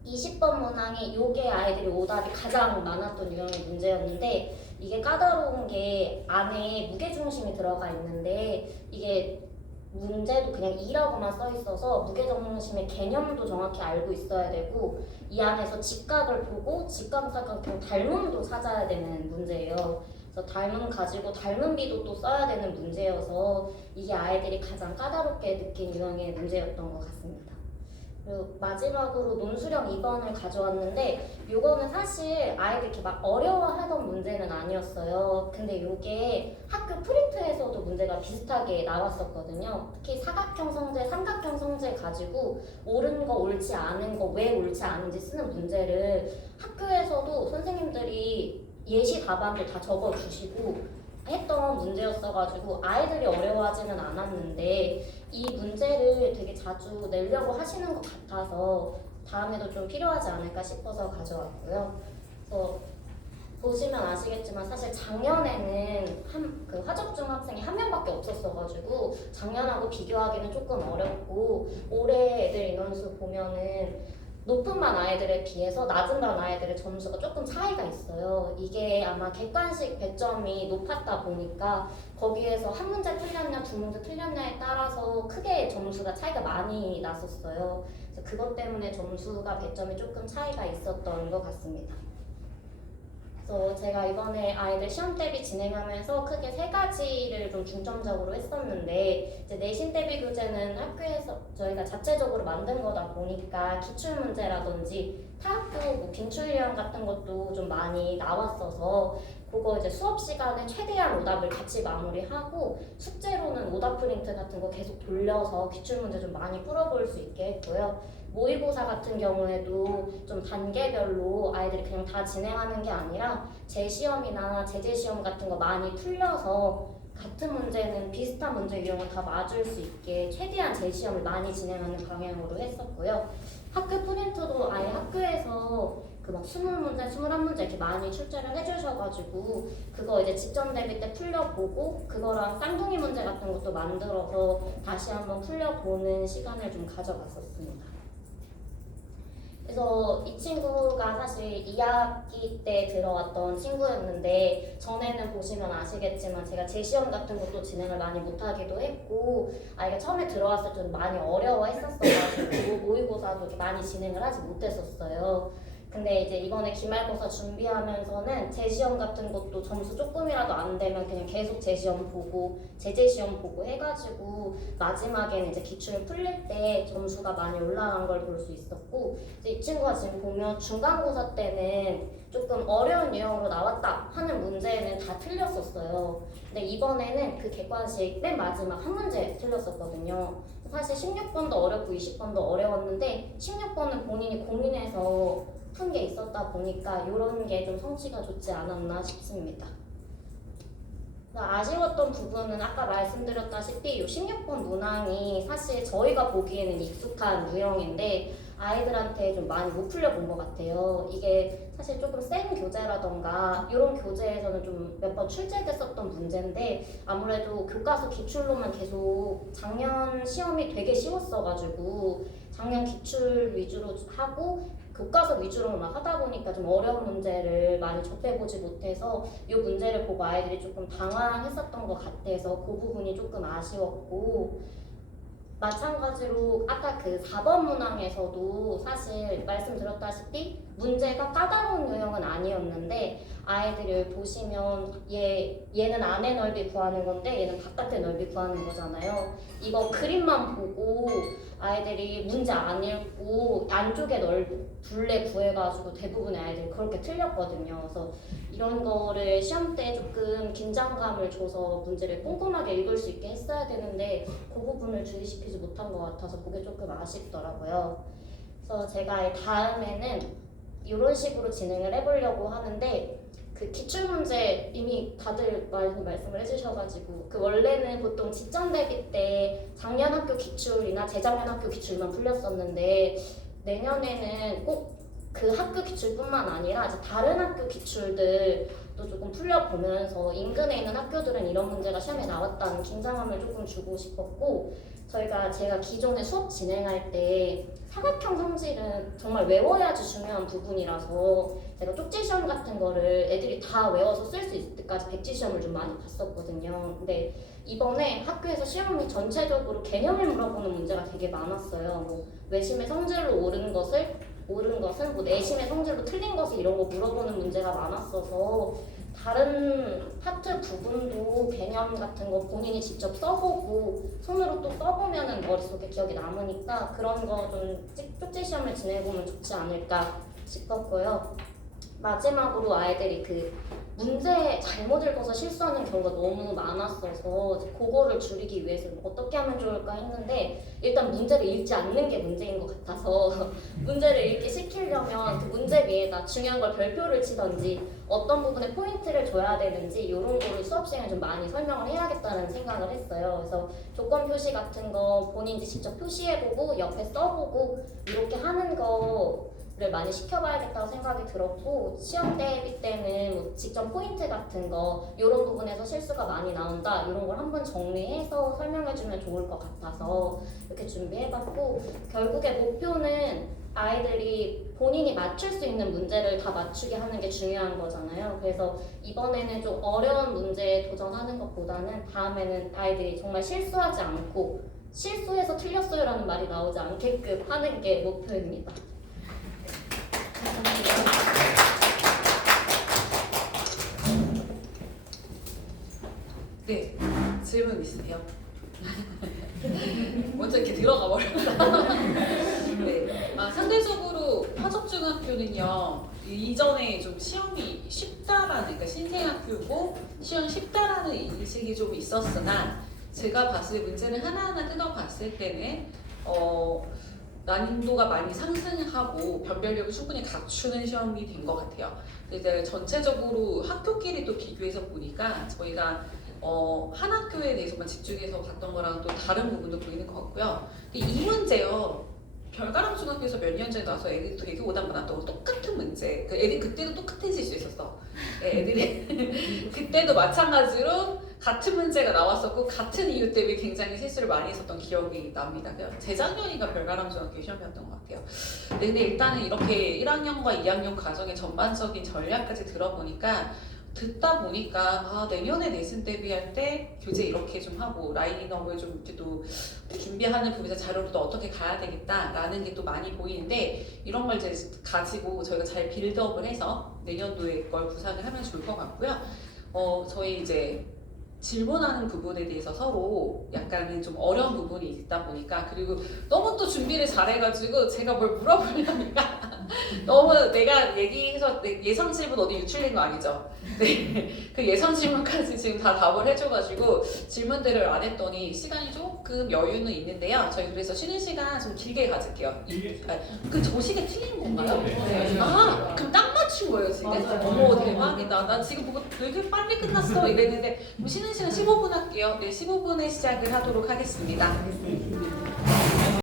20번 문항이 요게 아이들이 오답이 가장 많았던 유형의 문제였는데, 이게 까다로운 게 안에 무게중심이 들어가 있는데 이게 문제도 그냥 2라고만 써 있어서 무게중심의 개념도 정확히 알고 있어야 되고, 이 안에서 직각을 보고 직각삼각형 닮음도 찾아야 되는 문제예요. 그래서 닮음 가지고 닮음비도 또 써야 되는 문제여서 이게 아이들이 가장 까다롭게 느낀 유형의 문제였던 것 같습니다. 그리고 마지막으로 논술형 2번을 가져왔는데, 요거는 사실 아이들 이렇게 막 어려워하던 문제는 아니었어요. 근데 요게 학교 프린트에서도 문제가 비슷하게 나왔었거든요. 특히 사각형 성질, 삼각형 성질 가지고 옳은 거, 옳지 않은 거, 왜 옳지 않은지 쓰는 문제를 학교에서도 선생님들이 예시 답안도 다 적어주시고 했던 문제였어가지고 아이들이 어려워하지는 않았는데, 이 문제를 되게 자주 내려고 하시는 것 같아서 다음에도 좀 필요하지 않을까 싶어서 가져왔고요. 그래서 보시면 아시겠지만 사실 작년에는 그 화적중 학생이 한 명밖에 없었어가지고 작년하고 비교하기는 조금 어렵고, 올해 애들 인원수 보면은 높은 반 아이들에 비해서 낮은 반 아이들의 점수가 조금 차이가 있어요. 이게 아마 객관식 배점이 높았다 보니까 거기에서 한 문제 틀렸냐 두 문제 틀렸냐에 따라서 크게 점수가 차이가 많이 났었어요. 그래서 그것 때문에 점수가 배점이 조금 차이가 있었던 것 같습니다. 그래서 제가 이번에 아이들 시험 대비 진행하면서 크게 3가지를 좀 중점적으로 했었는데 이제 내신 대비 교재는 학교에서 저희가 자체적으로 만든 거다 보니까 기출 문제라든지 타학교 뭐 빈출 유형 같은 것도 좀 많이 나왔어서 그거 이제 수업 시간에 최대한 오답을 같이 마무리하고 숙제로는 오답 프린트 같은 거 계속 돌려서 기출 문제 좀 많이 풀어볼 수 있게 했고요. 모의고사 같은 경우에도 좀 단계별로 아이들이 그냥 다 진행하는 게 아니라 재시험이나 제재시험 같은 거 많이 풀려서 같은 문제는 비슷한 문제 유형을 다 맞을 수 있게 최대한 재시험을 많이 진행하는 방향으로 했었고요. 학교 프린트도 아예 학교에서 그 막 20문제, 21문제 이렇게 많이 출제를 해주셔가지고 그거 이제 직전 대비 때 풀려보고 그거랑 쌍둥이 문제 같은 것도 만들어서 다시 한번 풀려보는 시간을 좀 가져갔었습니다. 그래서 이 친구가 사실 2학기 때 들어왔던 친구였는데 전에는 보시면 아시겠지만 제가 재시험 같은 것도 진행을 많이 못하기도 했고 아이가 처음에 들어왔을 때는 많이 어려워했었어가지고 모의고사도 이렇게 많이 진행을 하지 못했었어요. 근데 이제 이번에 기말고사 준비하면서는 재시험 같은 것도 점수 조금이라도 안 되면 그냥 계속 재시험 보고 제재시험 보고 해가지고 마지막에는 이제 기출 풀릴 때 점수가 많이 올라간 걸 볼 수 있었고 이제 이 친구가 지금 보면 중간고사 때는 조금 어려운 유형으로 나왔다 하는 문제는 다 틀렸었어요. 근데 이번에는 그 객관식 맨 마지막 한 문제 틀렸었거든요. 사실 16번도 어렵고 20번도 어려웠는데 16번은 본인이 고민해서 푼 게 있었다 보니까 이런 게 좀 성취가 좋지 않았나 싶습니다. 아쉬웠던 부분은 아까 말씀드렸다시피 이 16번 문항이 사실 저희가 보기에는 익숙한 유형인데 아이들한테 좀 많이 못 풀려본 것 같아요. 이게 사실 조금 센 교재라던가 이런 교재에서는 좀 몇 번 출제됐었던 문제인데 아무래도 교과서 기출로만 계속 작년 시험이 되게 쉬웠어가지고 작년 기출 위주로 하고 교과서 위주로만 하다 보니까 좀 어려운 문제를 많이 접해보지 못해서 이 문제를 보고 아이들이 조금 당황했었던 것 같아서 그 부분이 조금 아쉬웠고 마찬가지로 아까 그 4번 문항에서도 사실 말씀드렸다시피 문제가 까다로운 유형은 아니었는데 아이들을 보시면 얘는 안의 넓이 구하는 건데 얘는 바깥의 넓이 구하는 거잖아요. 이거 그림만 보고 아이들이 문제 안 읽고 안쪽의 둘레 구해가지고 대부분의 아이들이 그렇게 틀렸거든요. 그래서 이런 거를 시험 때 조금 긴장감을 줘서 문제를 꼼꼼하게 읽을 수 있게 했어야 되는데 그 부분을 주의시키지 못한 것 같아서 그게 조금 아쉽더라고요. 그래서 제가 다음에는 이런 식으로 진행을 해보려고 하는데 그 기출문제 이미 다들 말씀을 해주셔가지고 그 원래는 보통 직전 대비 때 작년 학교 기출이나 재작년 학교 기출만 풀렸었는데 내년에는 꼭 그 학교 기출뿐만 아니라 이제 다른 학교 기출들도 조금 풀려보면서 인근에 있는 학교들은 이런 문제가 시험에 나왔다는 긴장감을 조금 주고 싶었고 제가 기존에 수업 진행할 때 사각형 성질은 정말 외워야지 중요한 부분이라서 제가 쪽지 시험 같은 거를 애들이 다 외워서 쓸 수 있을 때까지 백지 시험을 좀 많이 봤었거든요. 근데 이번에 학교에서 시험이 전체적으로 개념을 물어보는 문제가 되게 많았어요. 뭐 외심의 성질로 옳은 것은 뭐 내심의 성질로 틀린 것을 이런 거 물어보는 문제가 많았어서 다른 파트 부분도 개념 같은 거 본인이 직접 써보고 손으로 또 써보면은 머릿속에 기억이 남으니까 그런 거 좀 쪽지 시험을 지내보면 좋지 않을까 싶었고요. 마지막으로 아이들이 그 문제 잘못 읽어서 실수하는 경우가 너무 많았어서 그거를 줄이기 위해서 어떻게 하면 좋을까 했는데 일단 문제를 읽지 않는 게 문제인 것 같아서 문제를 읽게 시키려면 그 문제 위에다 중요한 걸 별표를 치던지 어떤 부분에 포인트를 줘야 되는지 이런 거를 수업 시간에 좀 많이 설명을 해야겠다는 생각을 했어요. 그래서 조건 표시 같은 거 본인이 직접 표시해보고 옆에 써보고 이렇게 하는 거를 많이 시켜봐야겠다고 생각이 들었고 시험 대비 때는 뭐 직접 포인트 같은 거 이런 부분에서 실수가 많이 나온다 이런 걸 한번 정리해서 설명해주면 좋을 것 같아서 이렇게 준비해봤고 결국에 목표는 아이들이 본인이 맞출 수 있는 문제를 다 맞추게 하는 게 중요한 거잖아요. 그래서 이번에는 좀 어려운 문제에 도전하는 것보다는 다음에는 아이들이 정말 실수하지 않고 실수해서 틀렸어요 라는 말이 나오지 않게끔 하는 게 목표입니다. 감사합니다. 네, 질문 있으세요? 먼저 이렇게 들어가 버렸다. 네. 상대적으로 화적중학교는요, 이전에 좀 시험이 쉽다라는, 그러니까 신생학교고 시험 쉽다라는 인식이 좀 있었으나, 제가 봤을 때 문제를 하나하나 뜯어봤을 때는, 난이도가 많이 상승하고 변별력을 충분히 갖추는 시험이 된 것 같아요. 이제 전체적으로 학교끼리 또 비교해서 보니까 저희가 한 학교에 대해서만 집중해서 봤던 거랑 또 다른 부분도 보이는 것 같고요. 이 문제요. 별가람 중학교에서 몇 년 전에 나와서 애들이 되게 오답만 나왔던 똑같은 문제. 애들이 그때도 똑같은 실수 있었어. 네, 애들이 그때도 마찬가지로 같은 문제가 나왔었고 같은 이유 때문에 굉장히 실수를 많이 했었던 기억이 납니다. 재작년인가 별가람 중학교 시험이었던 것 같아요. 네, 근데 일단은 이렇게 1학년과 2학년 과정의 전반적인 전략까지 듣다 보니까 내년에 내신 대비할 때 교재 이렇게 좀 하고 라인업을 좀 이렇게 또 준비하는 부분에서 자료를 또 어떻게 가야 되겠다라는 게 또 많이 보이는데, 이런 걸 이제 가지고 저희가 잘 빌드업을 해서 내년도에 걸 구상을 하면 좋을 것 같고요. 저희 이제 질문하는 부분에 대해서 서로 약간은 좀 어려운 부분이 있다 보니까, 그리고 너무 또 준비를 잘해가지고 제가 뭘 물어보려니까 너무 내가 얘기해서 예상 질문 어디 유출된 거 아니죠? 네, 그 예상 질문까지 지금 다 답을 해줘가지고 질문들을 안 했더니 시간이 조금 여유는 있는데요. 저희 그래서 쉬는 시간 좀 길게 가질게요. 그 조식에 틀린 건가요? 네. 그럼 딱 맞춘 거예요 지금? 맞아요. 어머 대박이다. 나 지금 보고 되게 빨리 끝났어 이랬는데, 그럼 쉬는 시간 15분 할게요. 네, 15분에 시작을 하도록 하겠습니다.